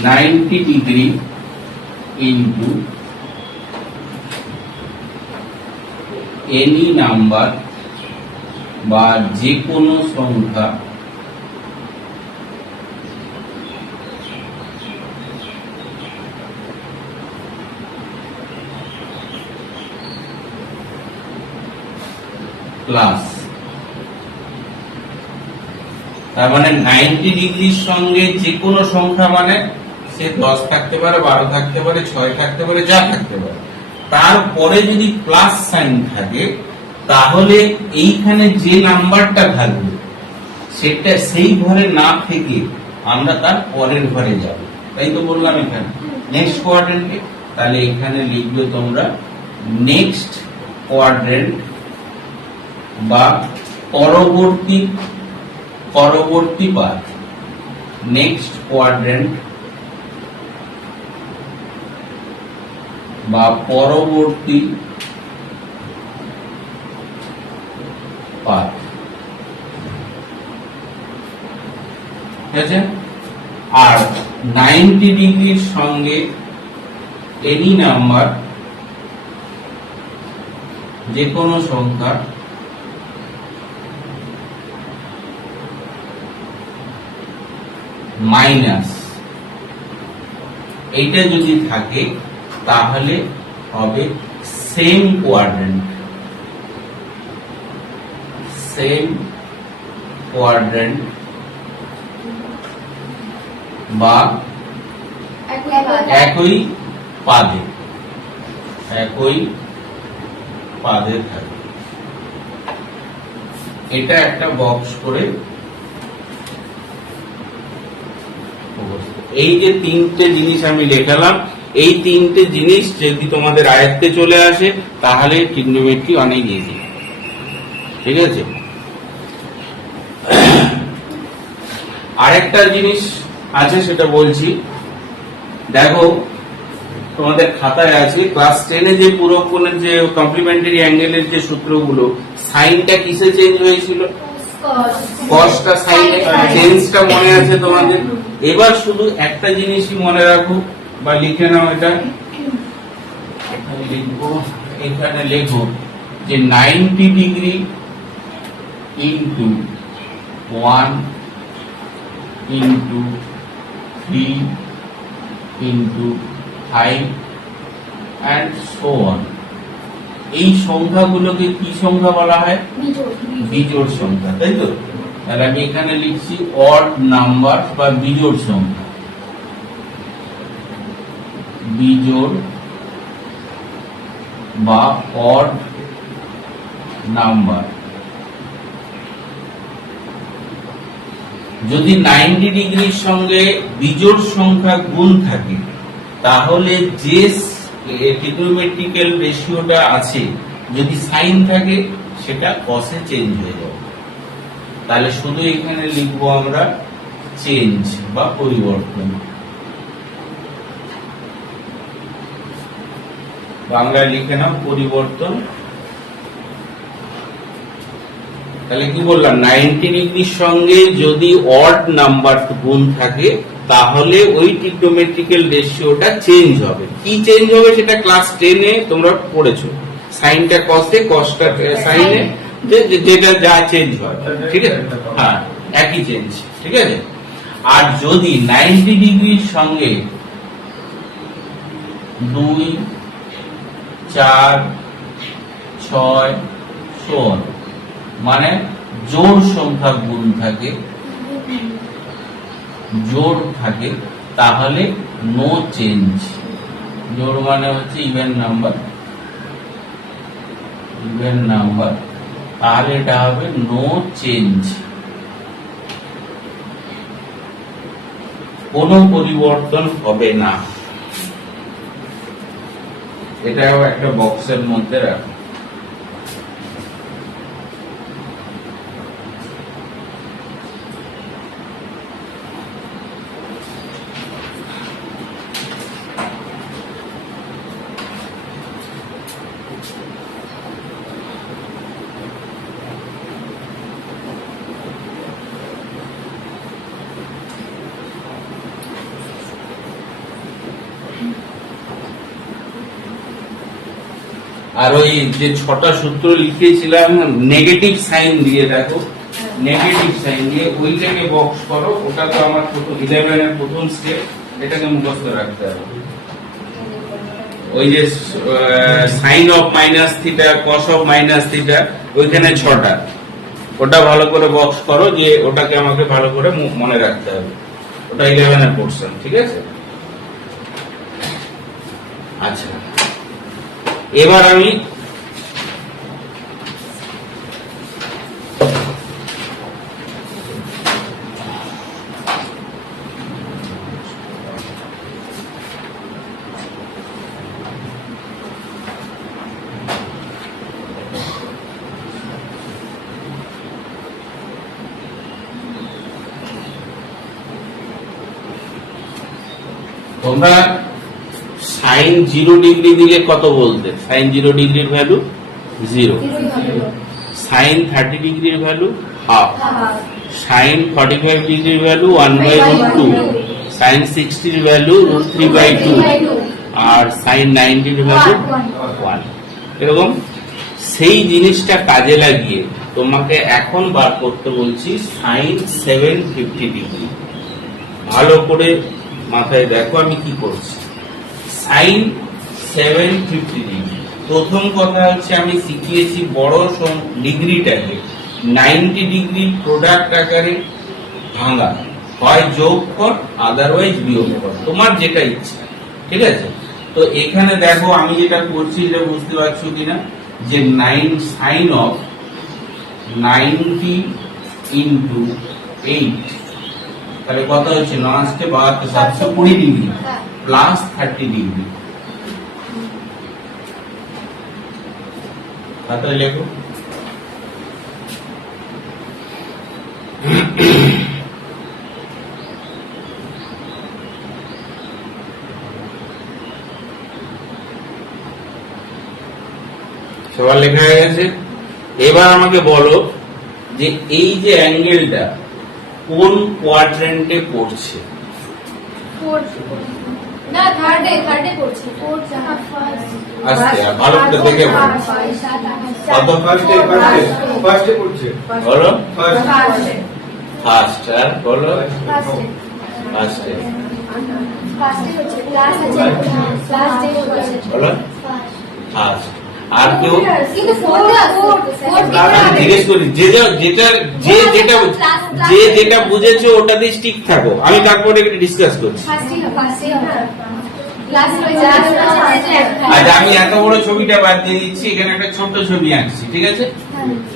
Ninety degree into any number বা যে কোনো সংখ্যা প্লাস, তার মানে 90 ডিগ্রির সঙ্গে যে কোনো সংখ্যা মানে সে 10 থাকতে পারে, 12 থাকতে পারে, 6 থাকতে পারে, যা থাকতে পারে, তারপরে যদি প্লাস সাইন থাকে তাহলে এইখানে যে নাম্বারটা থাকবে সেটা সেই ঘরে না থেকে আমরা তার পরের ঘরে যাব, তাই তো বললাম এখানে নেক্সট কোয়াড্রেন্টে। তাহলে এখানে লিখবে তোমরা নেক্সট কোয়াড্রেন্ট বা পরবর্তী পাথ, নেক্সট কোয়াড্রেন্ট বা পরবর্তী পাথ, ঠিক আছে? আর 90 ডিগ্রির সঙ্গে এনি নাম্বার, যে কোনো সংখ্যা মাইনাস, এইটা যদি থাকে তাহলে হবে সেম কোয়াড্রেন্ট বা একই পাদে থাকে। এটা একটা বক্স করে, এই যে 3টে জিনিস আমি লেখালাম, এই 3টে জিনিস যদি তোমাদের আয়ত্তে চলে আসে তাহলে ট্রিগনোমেট্রি অনেক ইজি, ঠিক আছে? আরেকটা জিনিস আছে সেটা বলছি, দেখো তোমাদের খাতায় আছে ক্লাস 10-এ যে পুরো কোণের যে কমপ্লিমেন্টারি অ্যাঙ্গেলের যে সূত্রগুলো, সাইনটা কিসে চেঞ্জ হয়েছিল? কসটা সাইনে, চেঞ্জটা মনে আছে তোমাদের? এবার শুধু একটা জিনিসই মনে রাখো বা লিখে নাও, এটা লিখবো, এখানে লেখো যে 90 degree into 1 into 3 into 5 and so on এই সংখ্যাগুলোকে কি সংখ্যা বলা হয়? বিজোড় সংখ্যা, তাই তো? তাহলে আমি এখানে লিখছি অড নাম্বার বা বিজোড় সংখ্যা, বিজোড় বা অড নাম্বার। যদি 90 ডিগ্রির সঙ্গে বিজোড় সংখ্যা গুণ থাকে তাহলে যে ট্রিগোনোমেট্রিক্যাল রেশিওটা আছে যদি সাইন থাকে সেটা কসে চেঞ্জ হয়ে যাবে। তাহলে শুধু এখানে লিখবো আমরা চেঞ্জ বা পরিবর্তন, বাংলায় লিখে নাও পরিবর্তন। তাহলে কি বললাম, 90 ডিগ্রির সঙ্গে যদি অড নাম্বার গুণ থাকে তাহলে ওই ট্রিগোনোমেট্রিক্যাল রেশিওটা চেঞ্জ হবে। কি চেঞ্জ হবে সেটা ক্লাস 10 এ তোমরা পড়েছো, সাইনটা কসে, কসটা সাইনে, যেটা যা চেঞ্জ হয়, ঠিক আছে? হ্যাঁ, একই চেঞ্জ, ঠিক আছে? আর যদি 90 ডিগ্রির সঙ্গে 2, 4, 6 ষোল মানে জোড় সংখ্যা গুণ থাকে, জোড় থাকে, তাহলে নো চেঞ্জ। জোড় মানে হচ্ছে ইভেন নাম্বার, ইভেন নাম্বার, তাহলে এটা হবে নো চেঞ্জ, কোনো পরিবর্তন হবে না। এটাও একটা বক্সের মধ্যে রাখো। আর ওই যে 6টা সূত্র লিখেছিলাম নেগেটিভ সাইন দিয়ে, দেখো নেগেটিভ সাইন দিয়ে ওইটাকে বক্স করো। ওটা তো আমার 11 এর প্রথম স্টেপ, এটাকে মুখস্থ রাখতে হবে। ওই যে sine of minus theta, cos of minus theta, ওইখানে 6টা, ওটা ভালো করে বক্স করো, যে ওটাকে আমাকে ভালো করে মনে রাখতে হবে। ওটা 11 এর পোরশন, ঠিক আছে? আচ্ছা, এবার আমি তোমরা সাইন 0 ডিগ্রি দিলে কত বলতে? সাইন 0 ডিগ্রির ভ্যালু 0, সাইন 30 ডিগ্রির ভ্যালু হাফ, সাইন 45 ডিগ্রির ভ্যালু 1/√2, সাইন 60 এর ভ্যালু √3/2, আর সাইন 90 এর ভ্যালু 1। এরকম সেই জিনিসটা কাজে লাগিয়ে তোমাকে এখন বার করতে বলছি সাইন 750 ডিগ্রি। ভালো করে মাথায় দেখো আমি কি করছি। সাইন 750 ডিগ্রি, প্রথম কথা হচ্ছে আমি শিখিয়েছি বড় ডিগ্রিটাকে 90 ডিগ্রি প্রোডাক্ট আকারে ভাঙা, হয় যোগ কর আদারওয়াইজ বিয়োগ কর, তোমার যেটা ইচ্ছা, ঠিক আছে? তো এখানে দেখো আমি যেটা করছি এটা বুঝতে পারছো কিনা, যে 9 সাইন অফ 90 ইন্টু 8, তাহলে কত হচ্ছে? 9 × 72 720 ডিগ্রি প্লাস 30 ডিগ্রি। তাহলে লেখো সবার লেখা হয়ে গেছে। এবার আমাকে বলো যে এই যে অ্যাঙ্গেলটা কোন কোয়াড্রেন্টে পড়ছে? না, থার্ডে পড়ছে। আস্তে ভালো করে দেখে বলো। কত ফার্স্টে পড়ছে? বলো ফার্স্টে। ফার্স্ট, আর বলো ফার্স্টে। ফার্স্টে হচ্ছে ক্লাস আছে, ক্লাস ডে হচ্ছে বলো ফার্স্ট। আর কেউ কিন্তু জিজ্ঞেস করি যে যেটা বুঝেছো ওটাতে স্টিক থাকো, আমি তারপরে একটু ডিসকাস করছি। আচ্ছা, আমি এত বড় ছবিটা বাদ দিয়ে দিচ্ছি, এখানে একটা ছোট্ট ছবি আঁকছি, ঠিক আছে?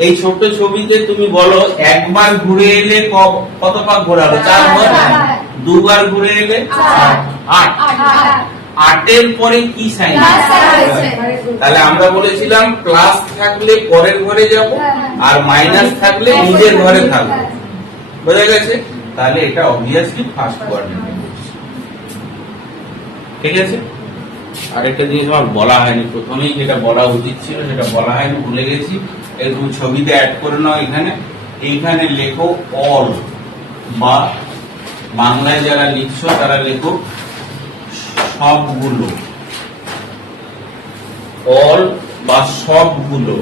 এই ছোট্ট ছবিতে তুমি বলো একবার ঘুরে এলে কত পাক ঘোরালো? 4 বার। দুবার ঘুরে এলে 8। 8-এর পরে কি সাইন? তাহলে আমরা বলেছিলাম প্লাস থাকলে পরের ঘরে যাব, আর মাইনাস থাকলে নিজের ঘরে থাকবো। বোঝা গেছে? তাহলে এটা অবভিয়াসলি ফার্স্ট কোয়াড্রেন্ট, ঠিক আছে? আরেকটা জিনিস আমার বলা হয়নি, প্রথমেই যেটা বলা উচিত ছিল সেটা বলা হয়নি, ভুলে গেছি। এরকম ছবিতে অ্যাড করে নাও। এইখানে লেখো অল, বা বাংলায় যারা লিখছো তারা লেখো সবগুলো। অল বা সবগুলো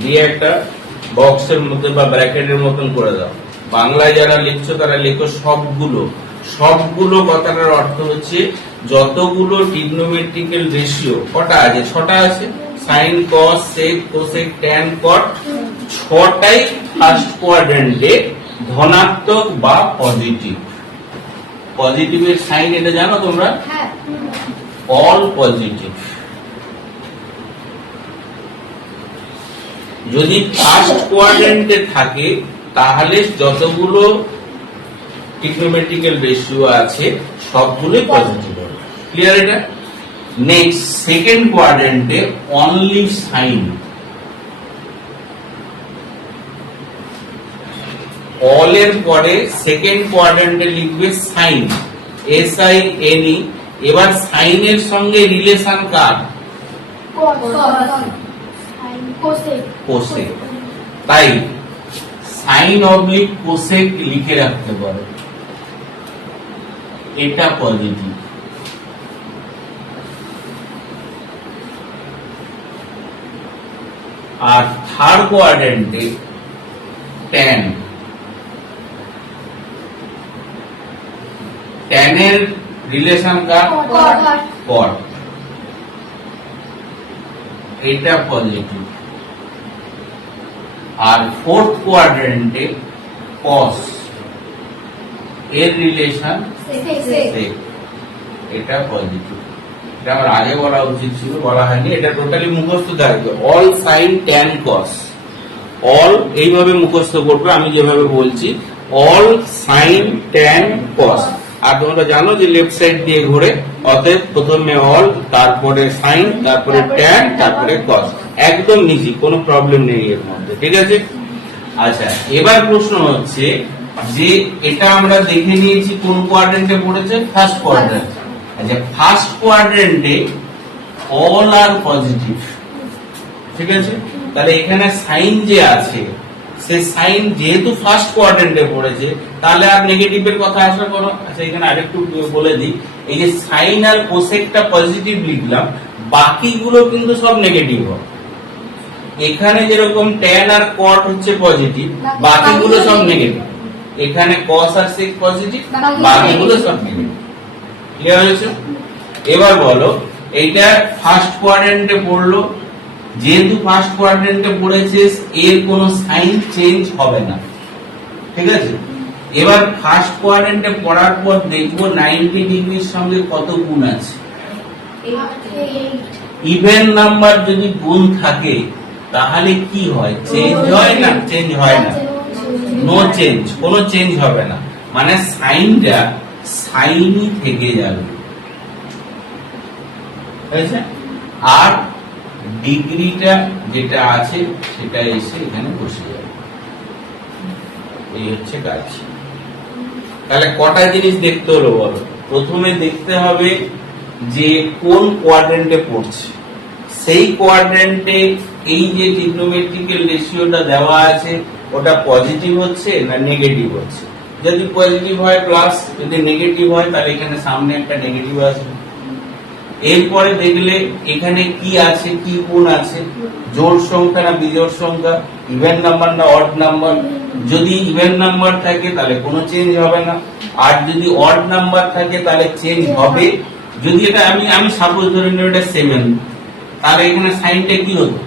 দিয়ে একটা বক্সের মধ্যে বা ব্র্যাকেটের মতন করে দাও। বাংলায় যারা লিখছো তারা লেখো সবগুলো। সবগুলো কথাটার অর্থ হচ্ছে যতগুলো ট্রিগনোমেট্রিক্যাল রেশিও, কটা আছে? 6টা আছে। সাইন, কস, সেক, কোসেক, ট্যান, কট, 6টাই ফার্স্ট কোয়াড্রেন্টে ধনাত্মক বা পজিটিভ। পজিটিভের সাইন এটা জানো তোমরা? All positive. যদি ফার্স্ট কোয়াড্রেন্টে থাকে তাহলে যতগুলো ট্রিগনোমেট্রিক্যাল রেশিও আছে সবগুলোই পজিটিভ হবে। ক্লিয়ার এটা? নেক্সট, সেকেন্ড কোয়াড্রেন্টে অনলি সাইন। অল এর পরে সেকেন্ড কোয়াড্রেন্টে লিখবে সাইন, SINE। এবার সাইনের সঙ্গে রিলেশন কার? কোসেক। তাই সাইন অবলিক কোসেক লিখে রাখতে পারো, এটা পজিটিভ। আর থার্ড কোয়াড্রেন্টে ট্যান। ট্যানের রিলেশন কার? কট, এটা পজিটিভ। আর ফোর্থ কোয়াড্রেন্টে কস, এর রিলেশন সেক, এটা পজিটিভ। এটা আমার আগে বলা উচিত ছিল, বলা হয়নি। এটা টোটালি মুখস্থ থাকবে, অল সাইন ট্যান কস। অল এইভাবে মুখস্থ করবে আমি যেভাবে বলছি, অল সাইন ট্যান কস। আর তোমরা জানো যে লেফট সাইড দিয়ে ঘুরে, অতএব প্রথমে অল, তারপরে সাইন, তারপরে ট্যান, তারপরে কস। একদম ইজি, কোনো প্রবলেম নেই এর মধ্যে, ঠিক আছে? আচ্ছা, এবার প্রশ্ন হচ্ছে যে এটা আমরা দেখে নিয়েছি কোন কোয়াড্রেন্টে পড়েছে? First quadrant. আচ্ছা, ফার্স্ট কোয়াড্রেন্টে অল আর পজিটিভ, ঠিক আছে? তাহলে এখানে সাইন যে আছে, সে সাইন যেহেতু ফার্স্ট কোয়াড্রেন্টে পড়েছে, তাহলে আর নেগেটিভের কথা আশা করো। আচ্ছা, এখানে আরেকটু বলে দিই, এই যে সাইন আর কোসেকটা পজিটিভ লিখলাম, বাকিগুলো কিন্তু সব নেগেটিভ হবে। এখানে যেরকম ট্যান আর কট হচ্ছে পজিটিভ, বাকিগুলো সব নেগেটিভ। এখানে কস আর সেক পজিটিভ, বাকিগুলো সব নেগেটিভ। ক্লিয়ার হয়েছে? এবার বলো, এইটা ফার্স্ট কোয়াড্রেন্টে পড়লো, যেহেতু ফার্স্ট কোয়াড্রেন্টে পড়েছে এর কোনো সাইন চেঞ্জ হবে না, ঠিক আছে? এবার ফার্স্ট কোয়াড্রেন্টে পড়ার পর দেখবো 90 ডিগ্রির সঙ্গে কত গুণ আছে। ইভেন নাম্বার যদি গুণ থাকে তাহলে কি হয়? চেঞ্জ হয় না? চেঞ্জ হয় না, নো চেঞ্জ, কোনো চেঞ্জ হবে না। মানে সাইনটা সাইনই থেকে যাবে, বুঝেছে? আর ডিগ্রিটা যেটা আছে সেটা এসে এখানে বসে যাবে। এই হচ্ছে কাজ। তাহলে কটা জিনিস দেখতে হলো বলো? প্রথমে দেখতে হবে যে কোন কোয়াড্রেন্টে পড়ছে, সেই কোয়াড্রেন্টে এই যে ট্রিগনোমেট্রিক্যাল রেশিওটা দেওয়া আছে ওটা পজিটিভ হচ্ছে না নেগেটিভ হচ্ছে। যদি পজিটিভ হয় প্লাস, যদি নেগেটিভ হয় তাহলে এখানে সামনে একটা নেগেটিভ আসবে। এরপরে দেখলে এখানে কি আছে, কি গুণ আছে, জোড় সংখ্যা না বিজোড় সংখ্যা, ইভেন নাম্বার না অড নাম্বার। যদি ইভেন নাম্বার থাকে তাহলে কোনো চেঞ্জ হবে না, আর যদি অড নাম্বার থাকে তাহলে চেঞ্জ হবে। যদি এটা আমি সাপোজ ধরে নিই এটা 7, তাহলে এখানে সাইনটা কি হতো?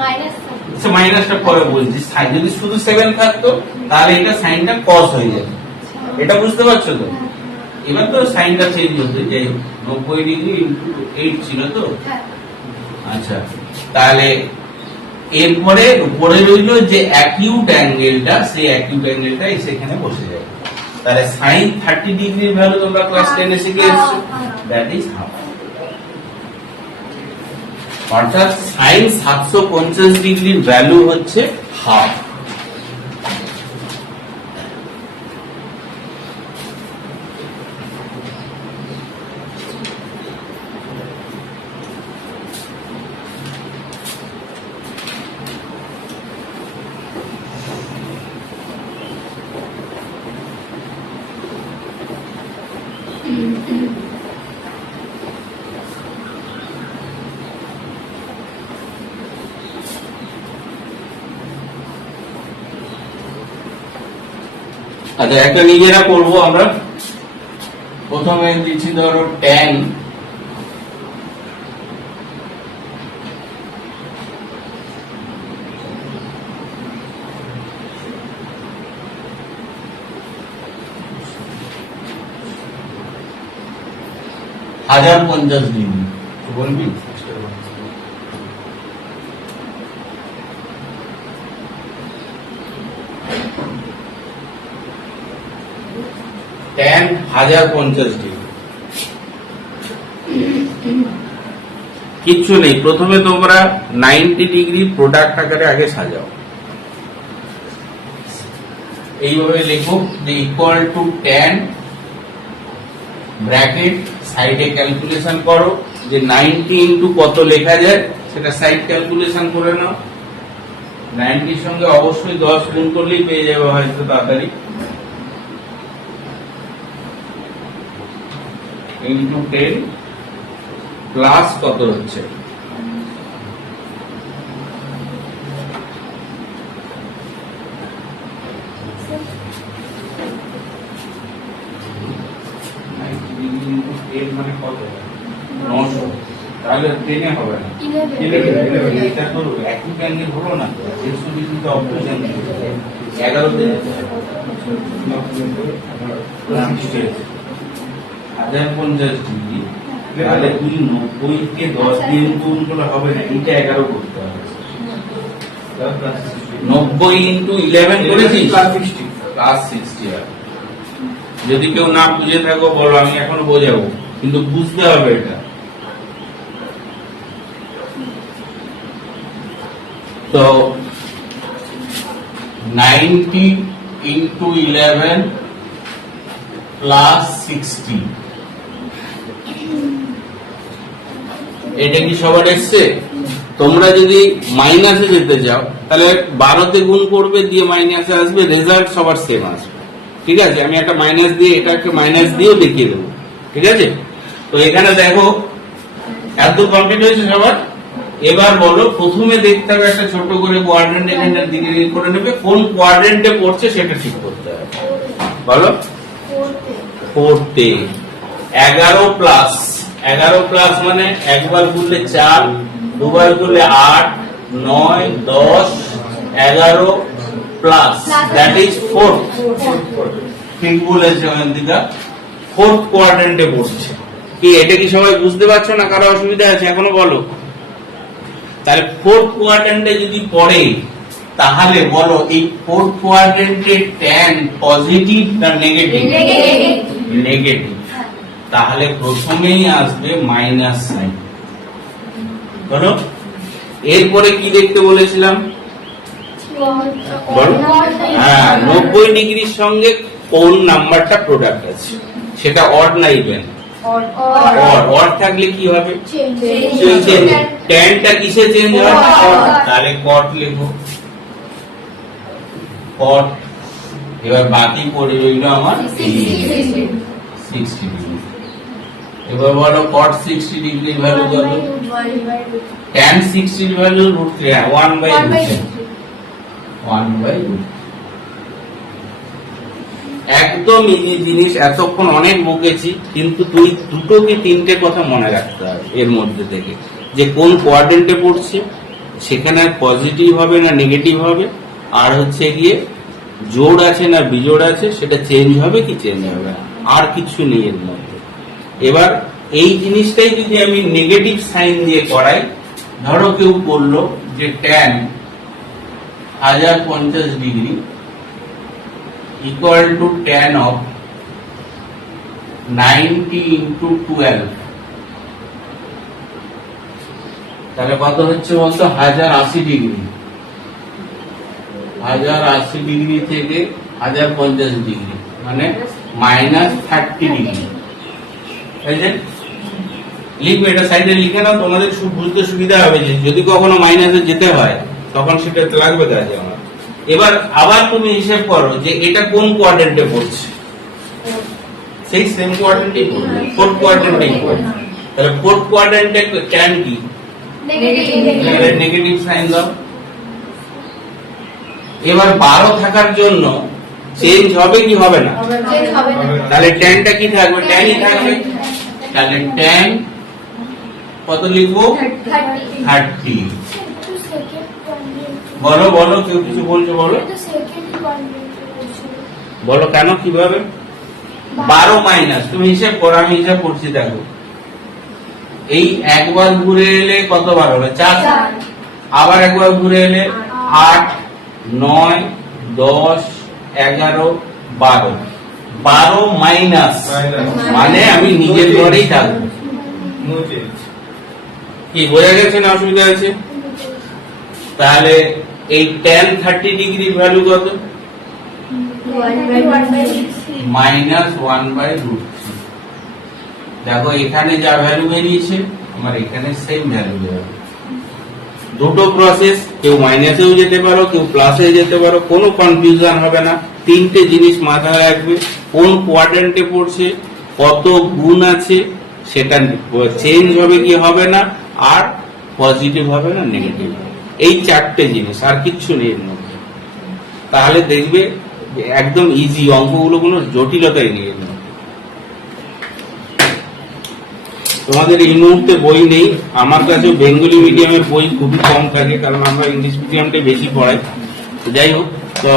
মাইনাস আচ্ছা মাইনাসটা পরে বলছি। সাইন যদি শুধু 7 থাকতো তাহলে এটা সাইনটা cos হয়ে যেত। এটা বুঝতে পারছো তো? এবার তো সাইনটা চেঞ্জ হতো, যে 90 ডিগ্রি ইনটু 8 ছিল তো। আচ্ছা তাহলে এরপরে উপরে রইল যে অ্যাকিউট অ্যাঙ্গেলটা, সেই অ্যাকিউট অ্যাঙ্গেলটা সেখানে বসে যায়। তাহলে sin 30 ডিগ্রির ভ্যালু তোমরা ক্লাস 10 এ শিখে এসেছো, দ্যাট ইজ হাফ। অর্থাৎ sin 750 ডিগ্রির ভ্যালু হচ্ছে হাফ। আচ্ছা একটা নিজেরা করবো আমরা। প্রথমে দিচ্ছি ধরো tan হাজার 50 ডিগ্রি বলবি, tan 1050 ডিগ্রি। কিচ্ছু নেই, প্রথমে তোমরা 90 ডিগ্রি প্রোডাক্ট আকারে আগে সাজাও। এইভাবে লেখো যে ইকুয়াল টু tan ব্র্যাকেট, সাইডে ক্যালকুলেশন করো যে 90 ইনটু কত লেখা যায় সেটা সাইড ক্যালকুলেশন করে নাও। 90 সঙ্গে অবশ্যই 10 গুণ করলেই পেয়ে যাবে হয়তো তাড়াতাড়ি। ইনটু 10 প্লাস কত হচ্ছে, মানে কত 900, তাহলে 10 এ হবে না, 11 এটা তো একই অ্যাঙ্গেল হলো না, 150 ডিগ্রি তো অপোজিট 11 তে 1050 ডিগ্রি। তাহলে তুই 90 কে 10 দিয়ে গুণ করলে হবে না, এটা 11 করতে হবে। 90 ইনটু 11 করেছিস প্লাস 60 আর যদি কেউ না বুঝে থাকো বলো, আমি এখনো বোঝাবো, কিন্তু বুঝতে হবে এটা। তো 90 ইনটু 11 প্লাস 60, এটা কি সবার এসছে? তোমরা যদি মাইনাসে যেতে চাও তাহলে 12 তে গুণ করবে, দিয়ে মাইনাসে আসবে, রেজাল্ট সবার সেম আসবে। ঠিক আছে, আমি একটা মাইনাস দিয়ে এটাকে মাইনাস দিয়েও দেখিয়ে দেবো। ঠিক আছে, তো এখানে দেখো এত কমপ্লিট হয়েছে সবার। এবার বলো, প্রথমে দেখতে হবে একটা ছোট করে কোয়াড্রেন্ট এখানে দিকে করে নেবে, কোন কোয়াড্রেন্টে পড়ছে সেটা ঠিক করতে হবে। বলো 4তে 11 প্লাস 11 প্লাস মানে একবার করলে 4, দুবার করলে 8, 9, 10, 11 প্লাস দ্যাট ইজ 4। ঠিক বলেছে অয়ন্তিকা, 4th কোয়াড্রেন্টে পড়ছে। কি এটা কি সবাই বুঝতে পারছো না? কারো অসুবিধা আছে এখনো বলো? তাহলে 4th কোয়াড্রেন্টে যদি পড়ে তাহলে বলো এই 4th কোয়াড্রেন্টে tan পজিটিভ না নেগেটিভ? নেগেটিভ। তাহলে প্রথমেই আসবে মাইনাস সাইন। বলো এরপরে কি দেখতে বলেছিলাম? বলো হ্যাঁ, 90 ডিগ্রির সঙ্গে কোন নাম্বারটা প্রোডাক্ট আছে, সেটা অড না ইভেন? অড থাকলে কি হবে? ট্যানটা কিসে চেঞ্জ হয়? তাহলে কট লেখো, কট। এবার বাকি পড়ে রইল আমার 60 ডিগ্রি। এবার বলো কট 60 ডিগ্রির ভ্যালু কত? tan 60 এর ভ্যালু √3, 1/√3। একদম ইজি জিনিস, এতক্ষণ অনেক বকেছি, কিন্তু তুই দুটো কি তিনটে কথা মনে রাখতে হবে এর মধ্যে থেকে, যে কোন কোয়াড্রেন্টে পড়ছে, সেখানে পজিটিভ হবে না নেগেটিভ হবে, আর হচ্ছে গিয়ে জোড় আছে না বিজোড় আছে, সেটা চেঞ্জ হবে কি চেঞ্জ হবে না, আর কিছু নেই এর মধ্যে। এবার এই জিনিসটাই যদি আমি নেগেটিভ সাইন দিয়ে করাই, ধরো কেউ বললো যে tan 1050 degree equal to tan of 90 into 12, তাহলে কত হচ্ছে বলতো? 1080 ডিগ্রি। 1080 ডিগ্রি থেকে 1050 ডিগ্রি মানে -30 ডিগ্রি। এই যে লিখবে, এটা সাইডে লিখে নাও, তোমাদের বুঝতে সুবিধা হবে, যে যদি কখনো মাইনাসে যেতে হয় তখন সেটা লাগবে কাজে আমার। এবার আবার তুমি হিসেব করো যে এটা কোন কোয়াড্রেন্টে পড়ছে, সেই সেম কোয়াড্রেন্টেই পড়বে, ফোর্থ কোয়াড্রেন্টেই পড়বে। তাহলে ফোর্থ কোয়াড্রেন্টে ট্যান কি? নেগেটিভ সাইন দাও। এবার 12 থাকার জন্য চেঞ্জ হবে কি হবে না? তাহলে ট্যানটা কি থাকবে? ট্যানই থাকবে। তাহলে ট্যান কত লিখবো? 30। বলো বলো, কেউ কিছু বলছো বলো বলো, কেন কিভাবে? 12 মাইনাস, তুমি হিসাব করো, আমি হিসাব করছি, দেখো এই একবার ঘুরে এলে কতবার হবে? 4। আবার একবার ঘুরে এলে 8, 9, 10, 11, 12। 12 মাইনাস মানে আমি নিজের ঘরেই থাকবো। কি বোঝা গেছে না? অসুবিধা আছে? তাহলে এই tan 30 ডিগ্রির ভ্যালু কত? -1/√3। দেখো এখানে যা ভ্যালু বেরিয়েছে আমার এখানে সেম ভ্যালু বেরোবে। দুটো প্রসেস, কেউ মাইনাসেও যেতে পারো, কেউ প্লাসে যেতে পারো, কোনো কনফিউশন হবে না। তিনটে জিনিস মাথায় রাখবে, কোন কোয়াড্রেন্টে পড়ছে, কত গুণ আছে, সেটা চেঞ্জ হবে কি হবে না, আর পজিটিভ হবে না নেগেটিভ হবে। এই চারটে জিনিস, আর কিচ্ছু নেই এর মধ্যে। তাহলে দেখবে একদম ইজি অঙ্কগুলো, কোনো জটিলতাই নেই এর মধ্যে। তোমাদের এই মুহূর্তে বই নেই, আমার কাছে বেঙ্গলি মিডিয়ামের বই খুবই কম থাকে, কারণ আমরা ইংলিশ মিডিয়ামটাই বেশি পড়াই। যাই হোক, তো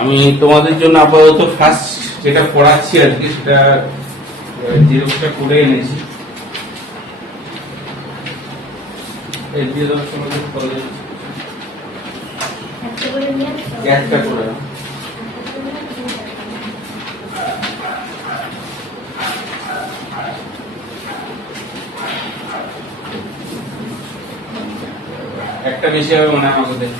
আমি তোমাদের জন্য আপাতত ফার্স্ট যেটা পড়াচ্ছি আর কি, সেটা জেরক্সটা করে এনেছি। একটা করে নাও। একটা বেশি হবে মনে হয় আমাদের।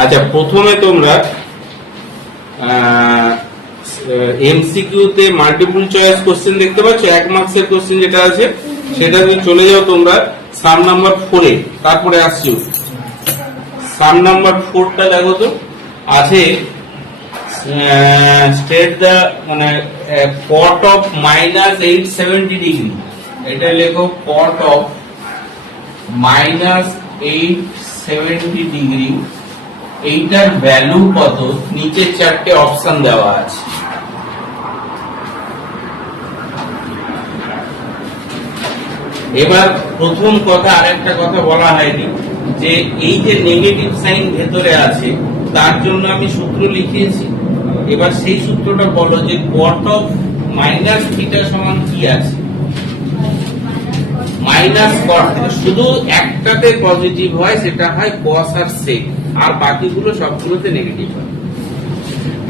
আচ্ছা, প্রথমে তোমরা এমসিকিউ তে মাল্টিপল চয়েস কোশ্চেন দেখতে পাচ্ছ, 1 মার্কসের কোশ্চেন যেটা আছে সেটা তুমি চলে যাও তোমরা সাম নাম্বার 4 এ, তারপরে আসছো সাম নাম্বার 4টা দেখো তো আছে, স্টেট দা মানে কট অফ -870 ডিগ্রি, এটা লেখো কট অফ -870 ডিগ্রি, এইটার ভ্যালু কত? নিচে 4টে অপশন দেওয়া আছে। এবার প্রথম কথা, আরেকটা কথা বলা হয়নি, যে এই যে নেগেটিভ সাইন ভেতরে আছে তার জন্য আমি সূত্র লিখিয়েছি। এবার সেই সূত্রটা বলো যে কট অফ মাইনাস থিটা সমান কি আছে? মাইনাস কট থিটা, শুধু একটাতে পজিটিভ হয়, সেটা হয় কস আর সেক, আর বাকিগুলো সবগুলোতে নেগেটিভ হয়।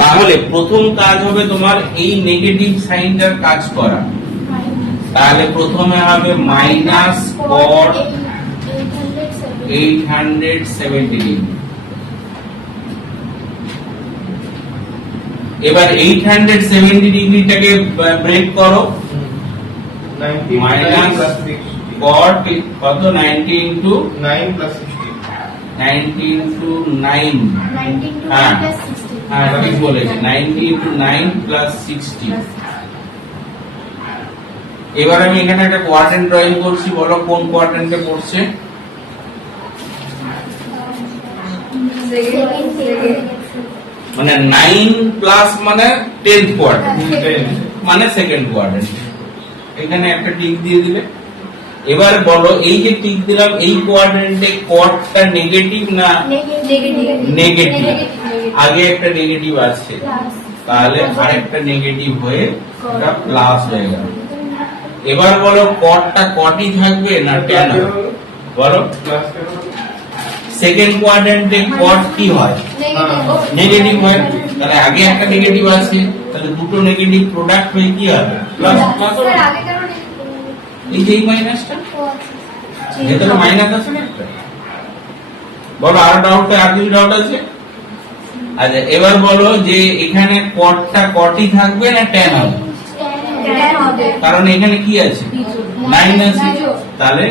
তাহলে প্রথম কাজ হবে তোমার এই নেগেটিভ সাইনটার কাজ করা। তাহলে প্রথমে হবে মাইনাস কট 870 ডিগ্রি। এবার 870 ডিগ্রিটাকে ব্রেক করো, মাইনাস কট কত 90 ইন্টু 9 + 60 90 into 9 19 to হ্যাঁ 9 plus 60 হ্যাঁ ঠিক বলেছি 90 into 9 plus 60 এবার আমি এখানে একটা কোয়াড্রেন্ট ড্রয়িং করছি বলো কোন কোয়াড্রেন্টে পড়ছে মানে 9 প্লাস মানে 10th কোয়াড্রেন্ট মানে সেকেন্ড কোয়াড্রেন্ট এখানে একটা টিক দিয়ে দিলে এবার বলো এই যে টিক দিলাম এই কোয়াড্রেন্টে কটটা নেগেটিভ না নেগেটিভ আগে একটা নেগেটিভ আছে তাহলে আরেকটা নেগেটিভ হয়ে এটা প্লাস হয়ে গেল এবার বলো কটটা কটই থাকবে না ট্যান বলো সেকেন্ড কোয়াড্রেন্টে কট কি হয় নেগেটিভ হয় তাহলে আগে একটা নেগেটিভ আছে তাহলে দুটো নেগেটিভ প্রোডাক্ট হয়ে কি হবে প্লাস প্লাস এই যে এই মাইনাসটা ভেতরে মাইনাস আছে না একটা বলো আর ডাউট আর কিছু ডাউট আছে আচ্ছা এবার বলো যে এখানে কটটা কটই থাকবে না ট্যান হবে কারণ এখানে কি আছে 9 আছে তাহলে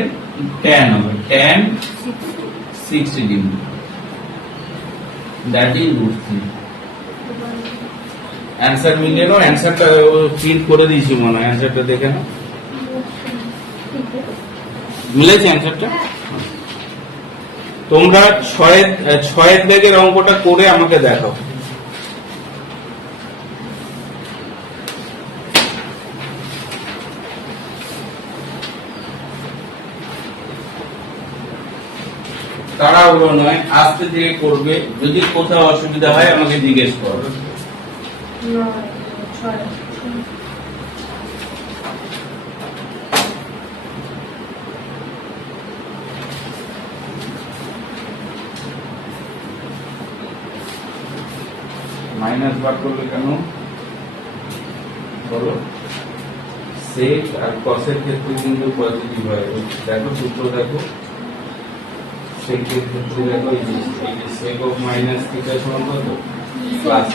ট্যান হবে tan 60 degree that is √3 answer মিলে নাও অ্যানসারটা প্রিন্ট করে দিয়েছি মনে হয় অ্যানসারটা দেখে নাও মিলেছে অ্যানসারটা তোমরা ছয়ের দাগের অঙ্কটা করে আমাকে দেখাও তাড়াহুড়ো নয় আস্তে ধীরে করবে যদি কোথাও অসুবিধা হয় আমাকে জিজ্ঞেস করো মাইনাস বার করবে কেন বলো সেক আর কসের ক্ষেত্রে কিন্তু পজিটিভ হয় দেখো সূত্র দেখো সেকের ক্ষেত্রে দেখো এই যে সেক অফ মাইনাস থিটা সমান কত প্লাস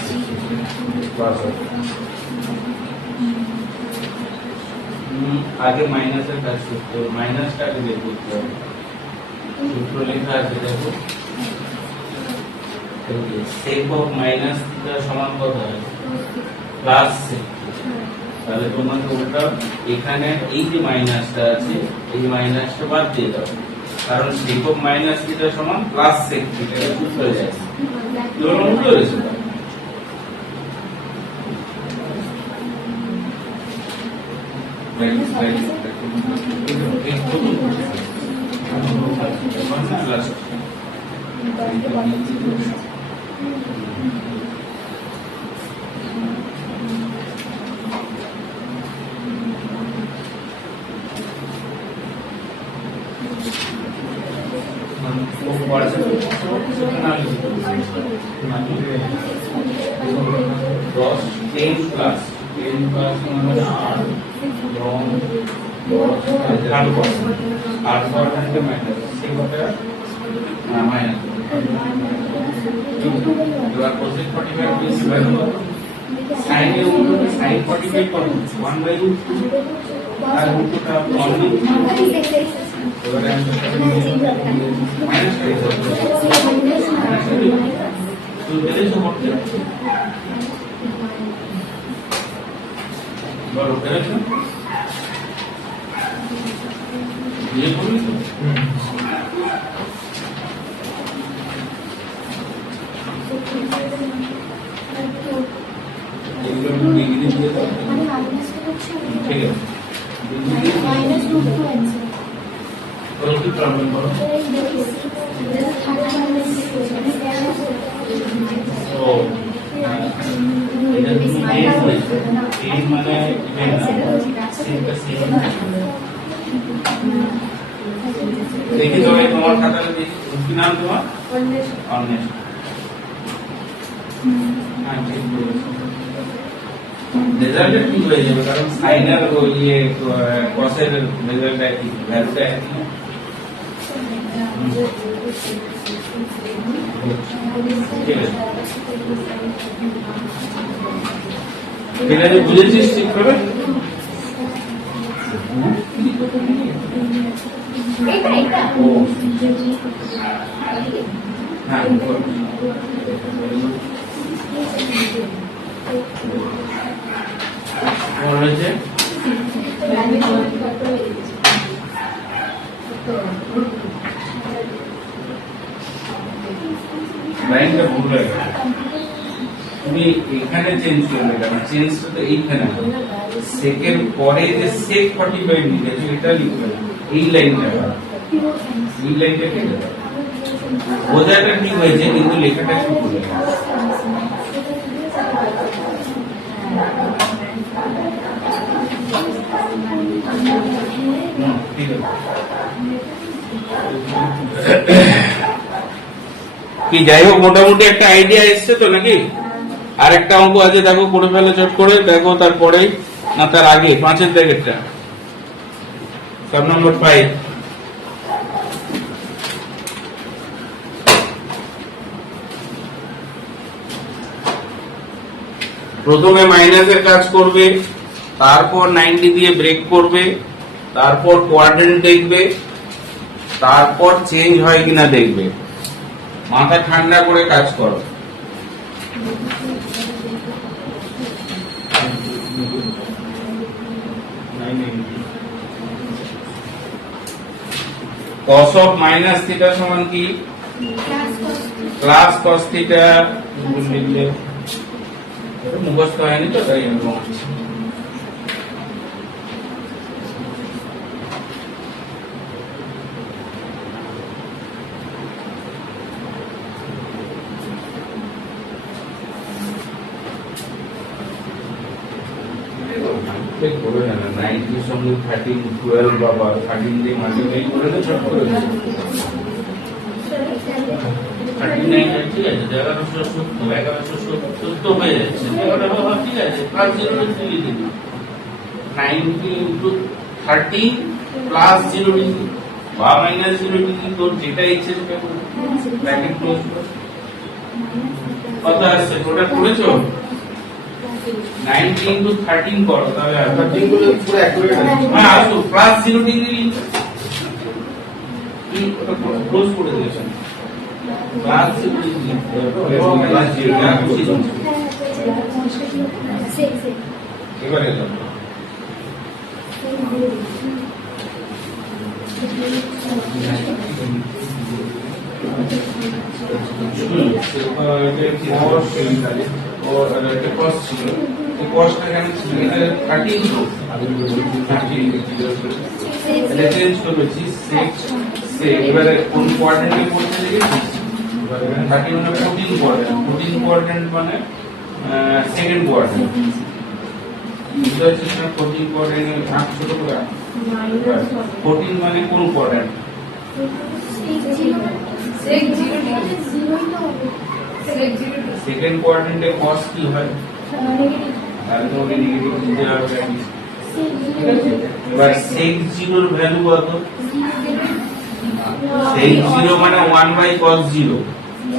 প্লাস আগে মাইনাসের কাজ করতে হবে মাইনাসটা আগে বের করতে হবে সূত্র লেখা আছে দেখো সেক অফ মাইনাস থিটা সমান কত হয় প্লাস সেক তাহলে তোমাকে ওটা এখানে এই যে মাইনাসটা আছে এই মাইনাসটা বাদ দিয়ে দাও কারণ সেক অফ মাইনাস থিটা সমান প্লাস সেক থিটা সূত্র হয়ে যায় তোমরা বুঝতে পেরেছো বলো পেরেছো ये बोली तो डिग्री दिए तो ठीक है माइनस रूट 2 आंसर और की प्रॉब्लम करो तो এটা তুমি এই মানে দেখি সবাই তোমার খাতাটা দেখি কি নাম তোমার অন্বেষ হ্যাঁ ঠিক বলেছো রেজাল্ট ঠিক হয়ে যাবে কারণ সাইনার ও ইয়ে কসের রেজাল্ট একই ভ্যালুটা একই ঠিক আছে এটা যে বুঝেছিস ঠিক করে ও হ্যাঁ কোন হয়েছে লাইনটা ভুল হয়ে গেল তুমি এখানে চেঞ্জ করবে কেন চেঞ্জটা তো এইখানে সেকেন্ড পরে যে সেক 45 লিখেছো এটা লিখবে না। এই লাইনটা এই লাইনটা কি বোঝাটা ঠিক হয়েছে কিন্তু লেখাটা একটু ভুল হয়ে গেছে। ঠিক আছে কি যাই হোক মোটামুটি একটা আইডিয়া এসছে তো নাকি আর একটা অঙ্ক আছে দেখো করে ফেলে চট করে দেখো তারপরে না তার আগে 5 এর দাগেরটা সাব নম্বর 5 প্রথমে মাইনাসের কাজ করবে তারপর 90 দিয়ে ব্রেক করবে তারপর কোয়াড্রেন্ট দেখবে তারপর চেঞ্জ হয় কিনা দেখবে মাথা ঠান্ডা করে কাজ করো cos of minus theta সমান কি ক্লাস cos theta লিখলে মুখস্থ হয়নি তো তাই আমি বলছি করে না 90 এর সঙ্গে 13 12 বাবা 13 দিয়ে মাল্টিপ্লাই করে না ছোট করে 39 ঠিক আছে 1170 হয়ে যাচ্ছে ওটা বাবা ঠিক আছে প্লাস 0 দিয়ে দিন 90 ইনটু 13 প্লাস 0 দিন বা মাইনাস 0 দিন তো যেটা ইচ্ছে সেটা করো ব্র্যাকেট ক্লোজ করো কত আসছে ওটা করেছো 90 into 13 করো তাহলে 13 গুলো পুরো অ্যাকুরেট আছে হ্যাঁ আসো প্লাস 0 ডিগ্রি ওটা ক্লোজ করে দিয়েছেন প্লাস 0 ডিগ্রি প্লাস 0 এবারে দাও এবারে কোন কোয়াড্রেন্টে পড়তে দেখেছিস 30 মানে 14 কোয়াড্রেন্ট মানে সেকেন্ড কোয়াড্রেন্ট বুঝতে পারছিস না 14 কোয়াড্রেন্ট ভাগ ছোট করে 14 মানে কোন কোয়াড্রেন্ট সেকেন্ড কোয়াড্রেন্টে cos কি হয় তাহলে তোমাকে নেগেটিভ দিতে হবে ঠিক আছে এবার sec 0 এর ভ্যালু কত sec 0 মানে 1/cos 0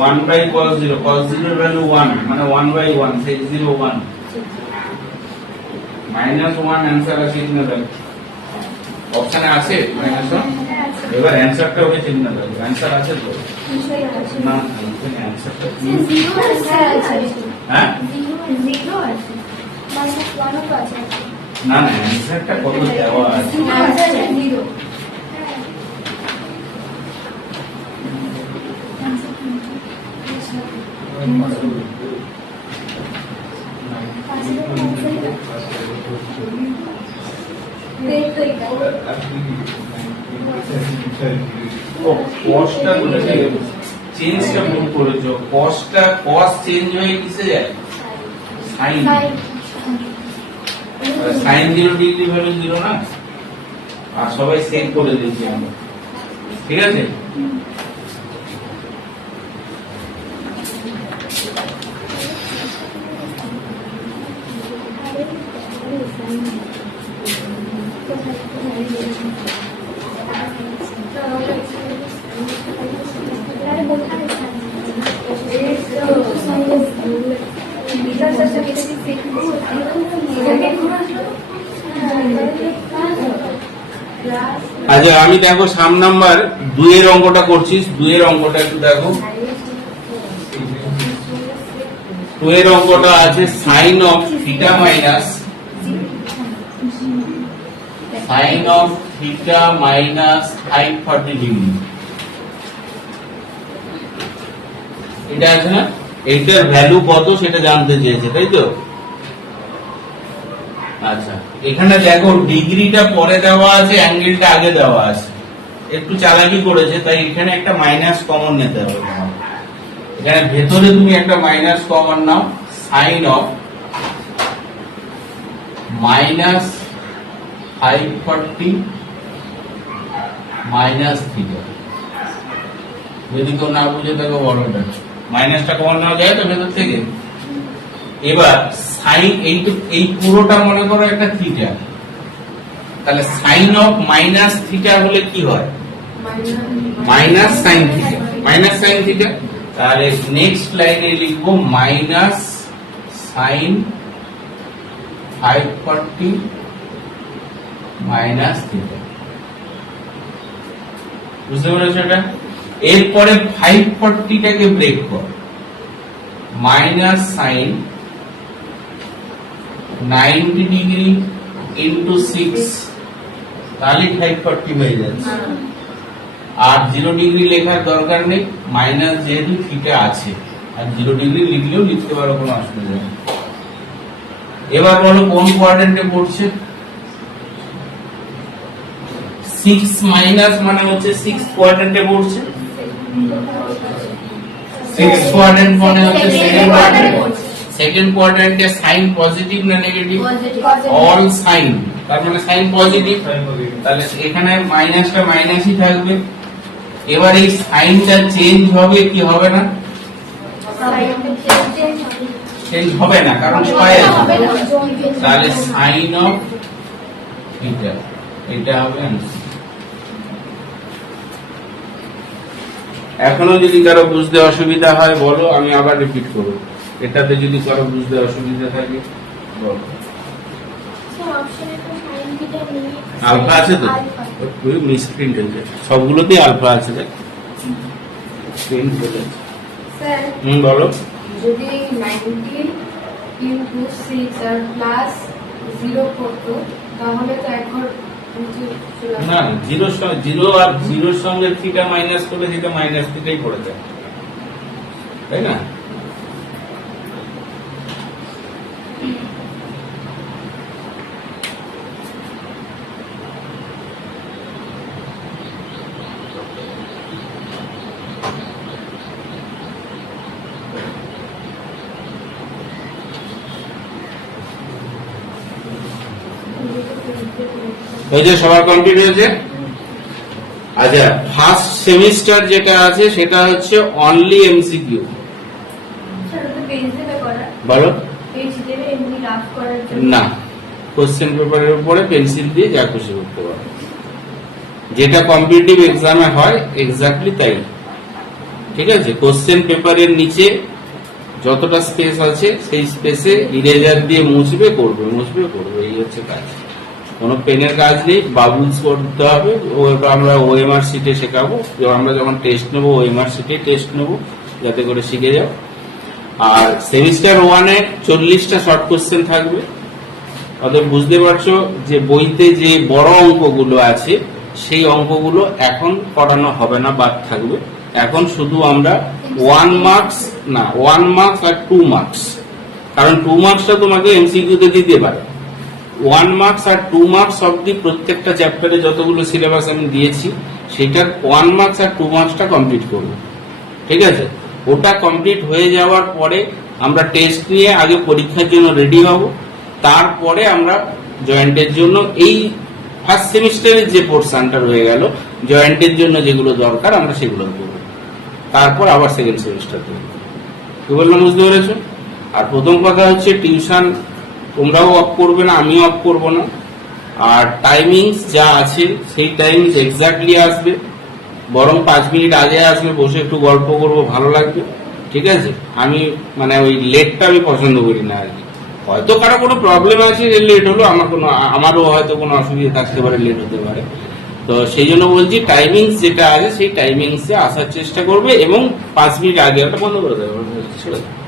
1/cos 0 cos 0 এর ভ্যালু 1 মানে 1/1 sec 0 1 -1 অ্যানসার আছে কিনা দেখো অপশনে আছে -1 এবার অ্যানসারটা হয়েছে কিনা দেখো অ্যানসার আছে তো না এখানে অ্যানসারটা হ্যাঁ না না অ্যানসারটা কত দেওয়া আছে কসটা বলেছে চেঞ্জটা ভুল করেছো কসটা কস চেঞ্জ হয়ে কিসে যায় সাইন সাইন 0 ডিগ্রি ভ্যালু 0 না আর সবাই সেভ করে দিয়েছি আমরা ঠিক আছে আচ্ছা আমি দেখো 7 নাম্বার 2 এর অঙ্কটা করছিস, 2 এর অঙ্কটা একটু দেখো। 2 এর অঙ্কটা আছে sine of theta minus sine of theta minus 540 degree. এটা আছে না, এইটার ভ্যালু কত সেটা জানতে চেয়েছে, তাই তো? আচ্ছা এখানে দেখো ডিগ্রিটা পরে দেওয়া আছে, অ্যাঙ্গেলটা আগে দেওয়া আছে, একটু চালাকি করেছে, তাই এখানে একটা মাইনাস কমন নিতে হবে তোমার। এখানে ভেতরে তুমি একটা মাইনাস কমন নাও, sine of minus 540 minus theta. যদি কেউ না বুঝে থাকো বড়টা মাইনাসটা কমন নেওয়া যায় তো ভেতর থেকে। এবার সাইন এই পুরোটা মনে করো একটা থিটা, তাহলে সাইন অফ মাইনাস থিটা হলে কি হয়? Minus sine theta, minus sine theta. তাহলে নেক্সট লাইনে লিখবো মাইনাস সাইন 540 মাইনাস থিটা। বুঝতে পেরেছো এটা? এরপরে 540টাকে ব্রেক কর, মাইনাস সাইন 90 ডিগ্রি ইন্টু 6, তাহলে 540 হয়ে যাচ্ছে। আর 0 ডিগ্রি লেখার দরকার নেই, মাইনাস যেহেতু থিটা আছে, আর 0 ডিগ্রি লিখলেও লিখতে পারো, কোনো অসুবিধা নেই। এবার বলো কোন কোয়াড্রেন্টে পড়ছে? 6 মাইনাস মানে হচ্ছে 6 কোয়াড্রেন্টে পড়ছে। 6 কোয়াড্রেন্ট মানে হচ্ছে সেকেন্ড কোয়াড্রেন্ট। সেকেন্ড কোয়াড্রেন্টে সাইন পজিটিভ না নেগেটিভ? অল সাইন, তার মানে সাইন পজিটিভ, তাহলে এখানে মাইনাসটা মাইনাসই থাকবে। এবার এই সাইনটা চেঞ্জ হবে কি হবে না? চেঞ্জ হবে না, কারণ ছয় আছে, তাহলে সাইন অফ থিটা, এটা হবে आंसर। এখনো যদি কারো বুঝতে অসুবিধা হয় বলো, আমি আবার রিপিট করব। এটাতে যদি কারো বুঝতে অসুবিধা থাকে বলো। আলফা আছে তো? ওই মিসপ্রিন্ট হয়েছে, সবগুলোতেই আলফা আছে। দেখ প্রিন্ট হয়ে যাচ্ছে। বলো। যদি 90 ইনটু 6 আর প্লাস 0 করতো তাহলে তো একবার না, 0 আর 0 সঙ্গে থিটা মাইনাস করলে সেটা মাইনাস থিটাই পড়ে যায়, তাই না? হয়েছে, সবার কমপ্লিট হয়েছে। আচ্ছা ফার্স্ট সেমিস্টার যেটা আছে সেটা হচ্ছে অনলি এমসিকিউ। বলো। না, কোশ্চেন পেপারের উপরে পেন্সিল দিয়ে যা খুশি করতে পারো, যেটা কম্পিটিটিভ এক্সামে হয় এক্স্যাক্টলি তাই। ঠিক আছে, কোশ্চেন পেপারের নিচে যতটা স্পেস আছে সেই স্পেসে ইরেজার দিয়ে মুছবে করবে, এই হচ্ছে কাজ। কোনো পেনের কাজ নেই, বাবুলস করতে হবে। ওটা আমরা ওএমআর শিটে শেখাবো, আমরা যখন টেস্ট নেবো ওএমআর শিটে টেস্ট নেবো, যাতে করে শিখে যাও। আর সেমিস্টার 1-এ 40টা শর্ট কোশ্চেন থাকবে। অতএব বুঝতে পারছো যে বইতে যে বড় অঙ্কগুলো আছে সেই অঙ্কগুলো এখন করানো হবে না, বাদ থাকবে। এখন শুধু আমরা 1 মার্কস না, 1 মার্কস আর 2 মার্কস, কারণ 2 মার্কসটা তোমাকে এমসিকিউতে দিতে পারে। 1 মার্কস আর 2 মার্কস অবধি প্রত্যেকটা চ্যাপ্টারে যতগুলো সিলেবাস আমি দিয়েছি সেটার 1 মার্কস আর 2 মার্কসটা কমপ্লিট করব। ঠিক আছে, ওটা কমপ্লিট হয়ে যাওয়ার পরে আমরা টেস্ট নিয়ে আগে পরীক্ষার জন্য রেডি হব। তারপরে আমরা জয়েন্টের জন্য এই ফার্স্ট সেমিস্টারের যে পোর্শনটা রয়ে গেল জয়েন্টের জন্য যেগুলো দরকার আমরা সেগুলো করব। তারপর আবার সেকেন্ড সেমিস্টার করব। কি বললাম বুঝতে পেরেছো? আর প্রথম কথা হচ্ছে টিউশন তোমরাও অফ করবে না, আমিও অফ করব না। আর টাইমিংস যা আছে সেই টাইমিংস এক্স্যাক্টলি আসবে, বরং 5 মিনিট আগে আসবে, বসে একটু গল্প করব, ভালো লাগবে। ঠিক আছে, আমি মানে ওই লেটটা আমি পছন্দ করি না আর কি। হয়তো কারো কোনো প্রবলেম আছে লেট হলো, আমারও হয়তো কোনো অসুবিধা থাকতে পারে, লেট হতে পারে, তো সেই জন্য বলছি টাইমিংস যেটা আছে সেই টাইমিংসে আসার চেষ্টা করবে এবং 5 মিনিট আগে ওটা বন্ধ করে দেবে ছেড়ে দেবে।